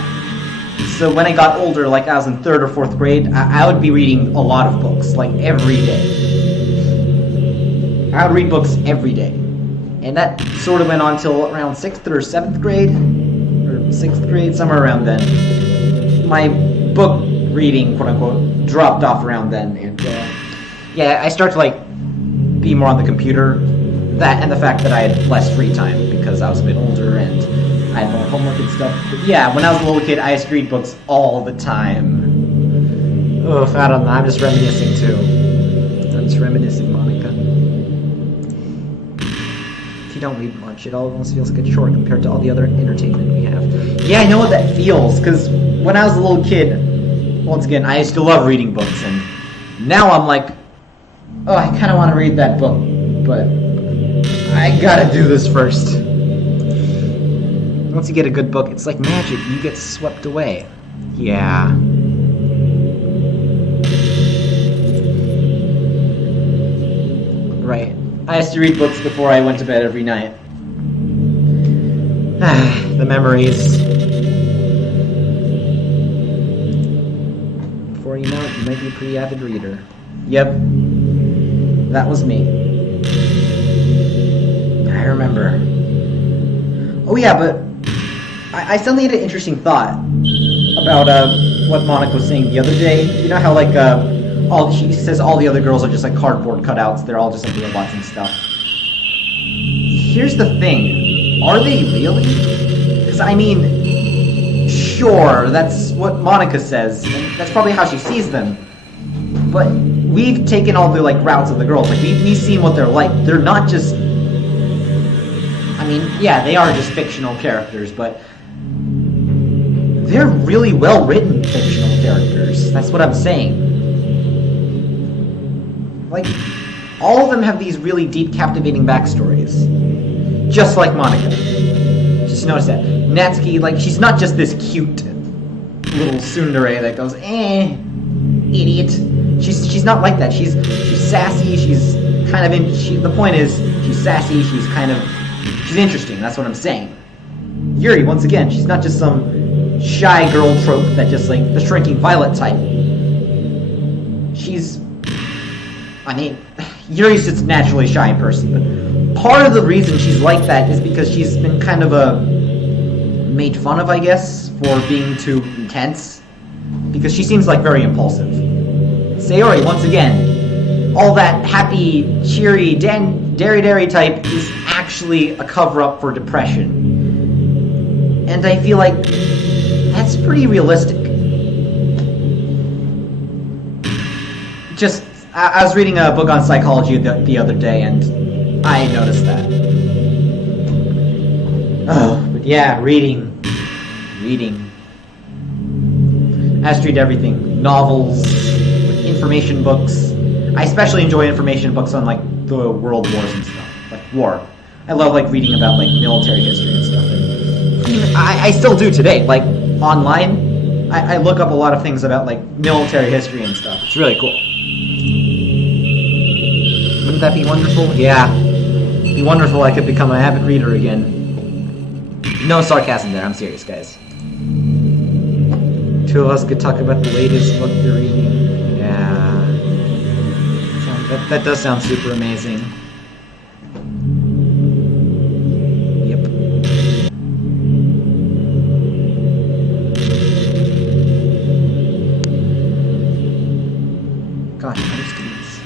So when I got older, like I was in 3rd or 4th grade, I would be reading a lot of books, like every day. I would read books every day. And that sort of went on till around 6th or 7th grade, or 6th grade, somewhere around then. My book reading, quote unquote, dropped off around then, and yeah, I started to like be more on the computer. That and the fact that I had less free time because I was a bit older and I had more homework and stuff. But yeah, when I was a little kid, I used to read books all the time. Ugh, I don't know, I'm just reminiscing too. I'm just reminiscing, Monica. If you don't read much, it almost feels like a chore compared to all the other entertainment we have. Yeah, I know what that feels, because when I was a little kid, once again, I used to love reading books, and now I'm like, oh, I kind of want to read that book, but I gotta do this first. Once you get a good book, it's like magic, you get swept away. Yeah. Right. I used to read books before I went to bed every night. The memories. Before you know it, you might be a pretty avid reader. Yep. That was me. I remember. Oh yeah, but I suddenly had an interesting thought about what Monika was saying the other day. You know how like she says all the other girls are just like cardboard cutouts. They're all just like robots and stuff. Here's the thing: are they really? Because I mean, sure, that's what Monika says, and that's probably how she sees them. But we've taken all the like routes of the girls. Like we've seen what they're like. They're not just. I mean, yeah, they are just fictional characters, but they're really well-written fictional characters. That's what I'm saying. Like, all of them have these really deep, captivating backstories. Just like Monika. Just just noticed that. Natsuki, like, she's not just this cute little tsundere that goes, idiot. She's not like that. She's sassy, she's kind of the point is, she's sassy, she's interesting, that's what I'm saying. Yuri, once again, she's not just some shy girl trope that just, like, the shrinking violet type. Yuri's just naturally shy in person, but part of the reason she's like that is because she's been kind of made fun of, I guess, for being too intense. Because she seems like very impulsive. Sayori, once again, all that happy, cheery, dairy type is actually a cover-up for depression. And I feel like that's pretty realistic. I was reading a book on psychology the other day, and I noticed that. Oh, but yeah, reading. I just read everything. Novels, information books. I especially enjoy information books on, like, the world wars and stuff. Like, war. I love, like, reading about, like, military history and stuff. And I still do today. Like, online, I look up a lot of things about, like, military history and stuff. It's really cool. Wouldn't that be wonderful? Yeah. It'd be wonderful I could become an avid reader again. No sarcasm there, I'm serious, guys. Two of us could talk about the latest book you're reading. Yeah. That does sound super amazing. Yep. Gosh, I'm used to these.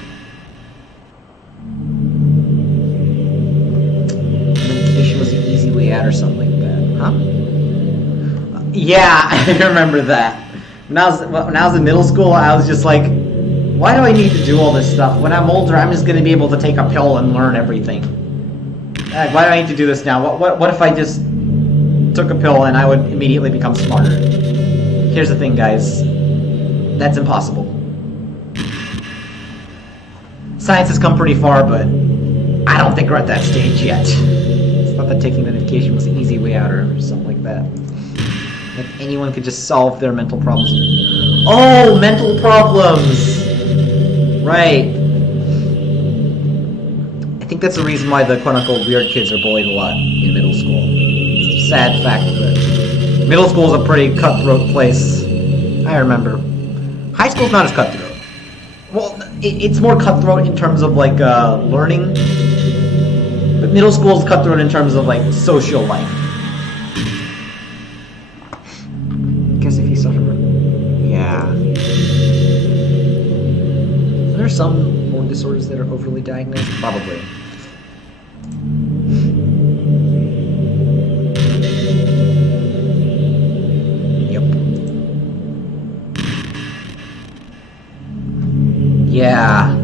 Medication was the easy way out or something like that, huh? Yeah, I remember that. When I was in middle school, I was just like, why do I need to do all this stuff? When I'm older, I'm just going to be able to take a pill and learn everything. Like, why do I need to do this now? What if I just took a pill and I would immediately become smarter? Here's the thing, guys. That's impossible. Science has come pretty far, but I don't think we're at that stage yet. It's not that taking the medication was the easy way out or something like that. Like anyone could just solve their mental problems. Oh, mental problems! Right. I think that's the reason why the quote-unquote weird kids are bullied a lot in middle school. It's a sad fact that middle school is a pretty cutthroat place. I remember. High school's not as cutthroat. Well, it's more cutthroat in terms of, like, learning. But middle school is cutthroat in terms of, like, social life. If you suffer from... Yeah. Are there some mood disorders that are overly diagnosed? Probably. Yep. Yeah.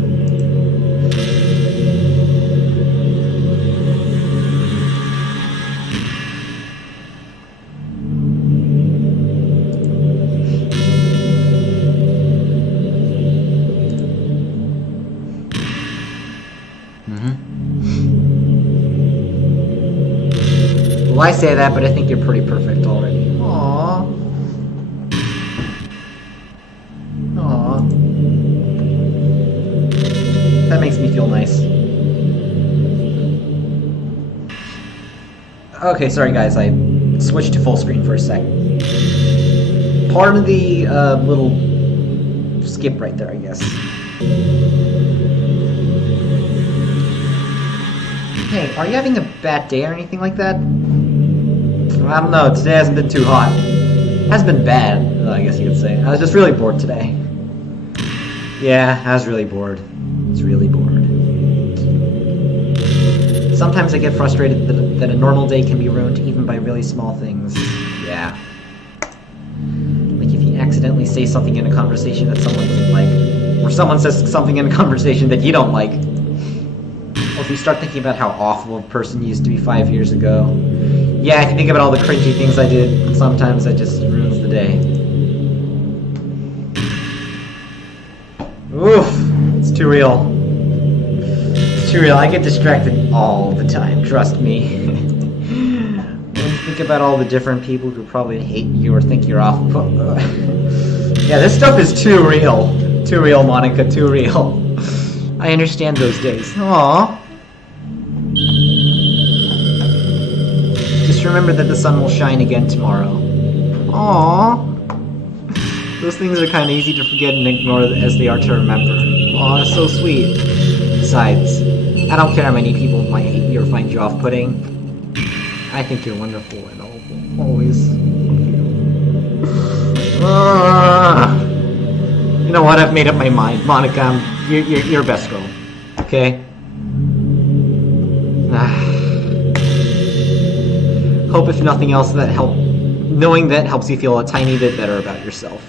Well, I say that, but I think you're pretty perfect already. Aww. Aww. That makes me feel nice. Okay, sorry guys, I switched to full screen for a sec. Pardon the little skip right there, I guess. Hey, are you having a bad day or anything like that? I don't know, today hasn't been too hot. It hasn't been bad, I guess you could say. I was just really bored today. Yeah, I was really bored. I was really bored. Sometimes I get frustrated that a normal day can be ruined even by really small things. Yeah. Like if you accidentally say something in a conversation that someone doesn't like, or someone says something in a conversation that you don't like. Or if you start thinking about how awful a person you used to be 5 years ago. Yeah, if you think about all the cringy things I did, sometimes that just ruins the day. Oof, it's too real. It's too real. I get distracted all the time, trust me. When's the think about all the different people who probably hate you or think you're off. Yeah, this stuff is too real. Too real, Monika, too real. I understand those days. Aww. Just remember that the sun will shine again tomorrow. Aww. Those things are kind of easy to forget and ignore as they are to remember. Aw, that's so sweet. Besides, I don't care how many people might hate you or find you off-putting. I think you're wonderful and I will always love you. You know what? I've made up my mind. Monika, you're best girl. Okay? Hope if nothing else that knowing that helps you feel a tiny bit better about yourself.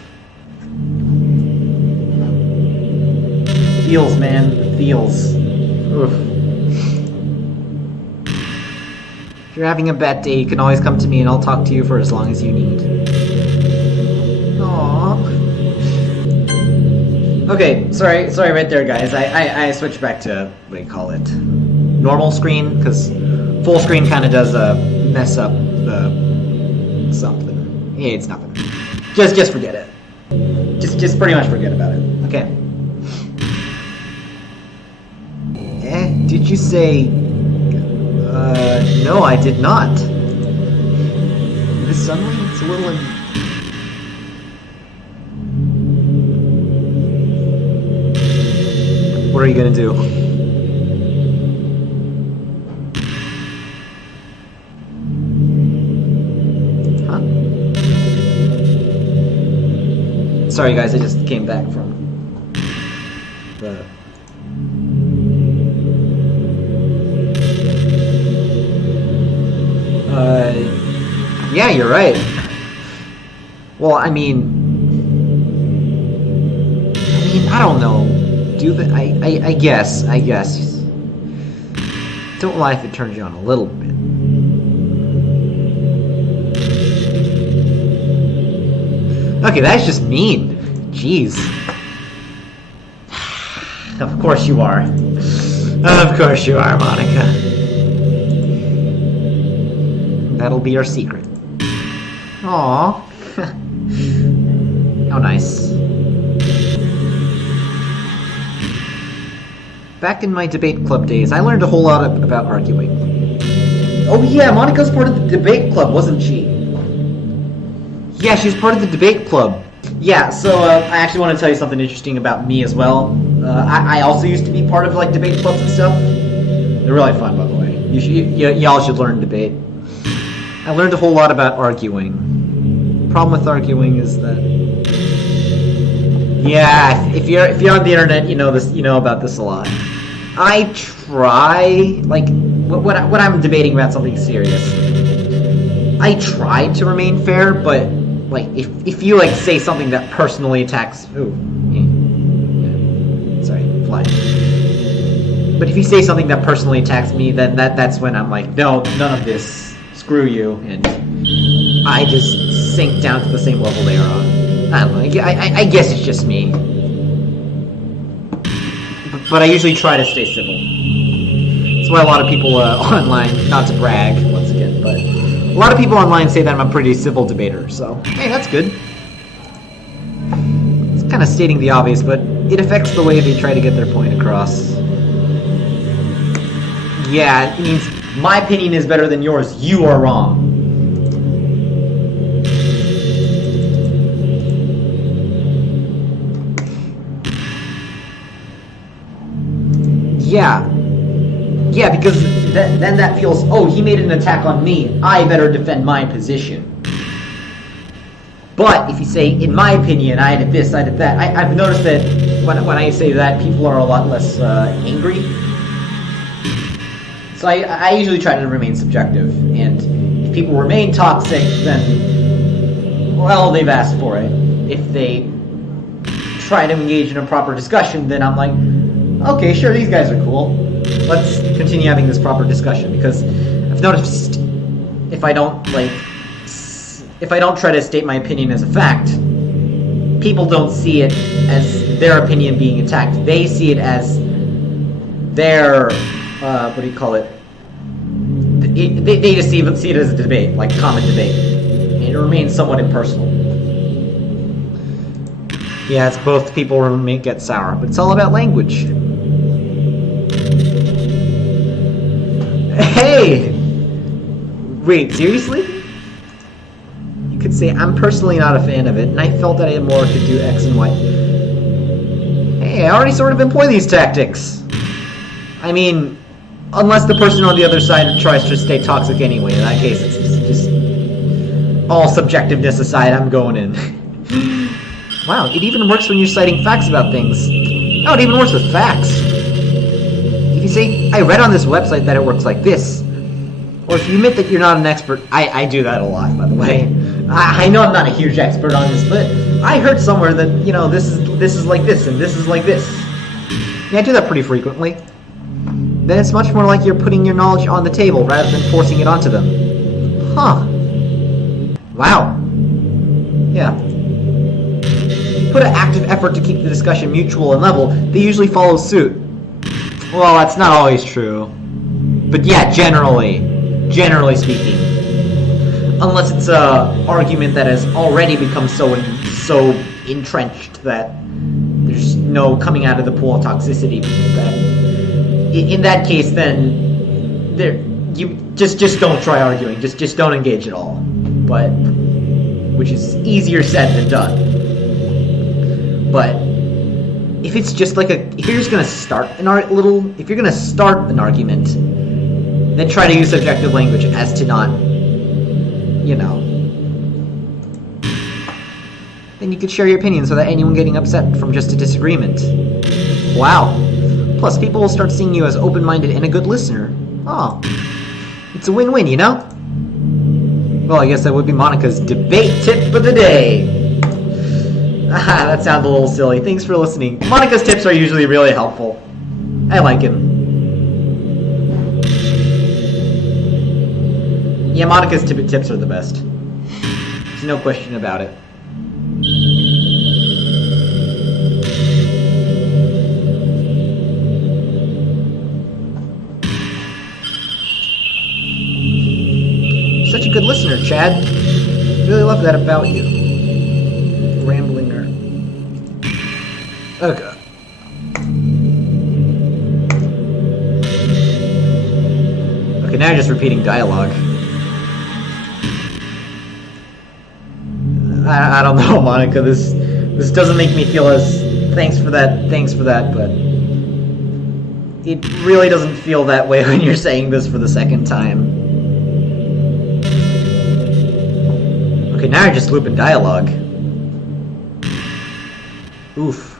Feels, man. Feels. Oof. If you're having a bad day, you can always come to me and I'll talk to you for as long as you need. Aww. Okay, sorry right there, guys. I switched back to, what do you call it? Normal screen, because full screen kind of does mess up the something. Yeah, it's nothing. Just forget it. Just pretty much forget about it. Okay. Did you say... no, I did not. This sunlight, it's a little... What are you gonna do? Huh? Sorry guys, I just came back from the... Yeah, you're right. Well, I mean, I don't know. I guess. Don't lie if it turns you on a little bit. Okay, that's just mean. Jeez. Of course you are. Of course you are, Monika. That'll be our secret. Aww. How nice. Back in my debate club days, I learned a whole lot about arguing. Oh yeah, Monika's part of the debate club, wasn't she? Yeah, she's part of the debate club. Yeah, so I actually want to tell you something interesting about me as well. I also used to be part of like debate clubs and stuff. They're really fun, by the way. Y'all should learn debate. I learned a whole lot about arguing. Problem with arguing is that, yeah, if you're on the internet, you know about this a lot. I try, like, when I'm debating about something serious, I try to remain fair, but like if you like say something that personally attacks, sorry, fly. But if you say something that personally attacks me, then that's when I'm like, no, none of this. Screw you, and I just sink down to the same level they are on. I don't know, I guess it's just me. But I usually try to stay civil. That's why a lot of people online, not to brag once again, but a lot of people online say that I'm a pretty civil debater, so hey, that's good. It's kind of stating the obvious, but it affects the way they try to get their point across. Yeah, it means my opinion is better than yours. You are wrong. Yeah. Yeah, because then that feels, oh, he made an attack on me. I better defend my position. But if you say, in my opinion, I did this, I did that, I've noticed that when I say that, people are a lot less angry. So I usually try to remain subjective, and if people remain toxic, then, well, they've asked for it. If they try to engage in a proper discussion, then I'm like, okay, sure, these guys are cool. Let's continue having this proper discussion, because I've noticed if I don't try to state my opinion as a fact, people don't see it as their opinion being attacked. They see it as their, what do you call it? they just see it as a debate, like common debate. And it remains somewhat impersonal. Yeah, it's both people get sour, but it's all about language. Hey! Wait, seriously? You could say, I'm personally not a fan of it, and I felt that I had more to do X and Y. Hey, I already sort of employ these tactics. I mean, unless the person on the other side tries to stay toxic anyway. In that case, it's just all subjectiveness aside, I'm going in. Wow, it even works when you're citing facts about things. No, it even works with facts. If you say, I read on this website that it works like this, or if you admit that you're not an expert, I do that a lot, by the way. I know I'm not a huge expert on this, but I heard somewhere that, you know, this is like this, and this is like this. Yeah, I do that pretty frequently. Then it's much more like you're putting your knowledge on the table rather than forcing it onto them. Huh. Wow. Yeah. Put an active effort to keep the discussion mutual and level, they usually follow suit. Well, that's not always true. But yeah, generally speaking. Unless it's a argument that has already become so entrenched that there's no coming out of the pool of toxicity. In that case, then you just don't try arguing. Just don't engage at all. But which is easier said than done. But if it's just like if you're just gonna start if you're gonna start an argument, then try to use subjective language as to not, you know. Then you could share your opinions without anyone getting upset from just a disagreement. Wow. Plus, people will start seeing you as open-minded and a good listener. Oh, it's a win-win, you know? Well, I guess that would be Monika's debate tip of the day. That sounds a little silly. Thanks for listening. Monika's tips are usually really helpful. I like him. Yeah, Monika's tips are the best. There's no question about it. Such a good listener, Chad. Really love that about you. Ramblinger. Okay. Okay, now you're just repeating dialogue. I don't know, Monika. This doesn't make me feel as thanks for that, but it really doesn't feel that way when you're saying this for the second time. Okay, now you're just looping dialogue. Oof.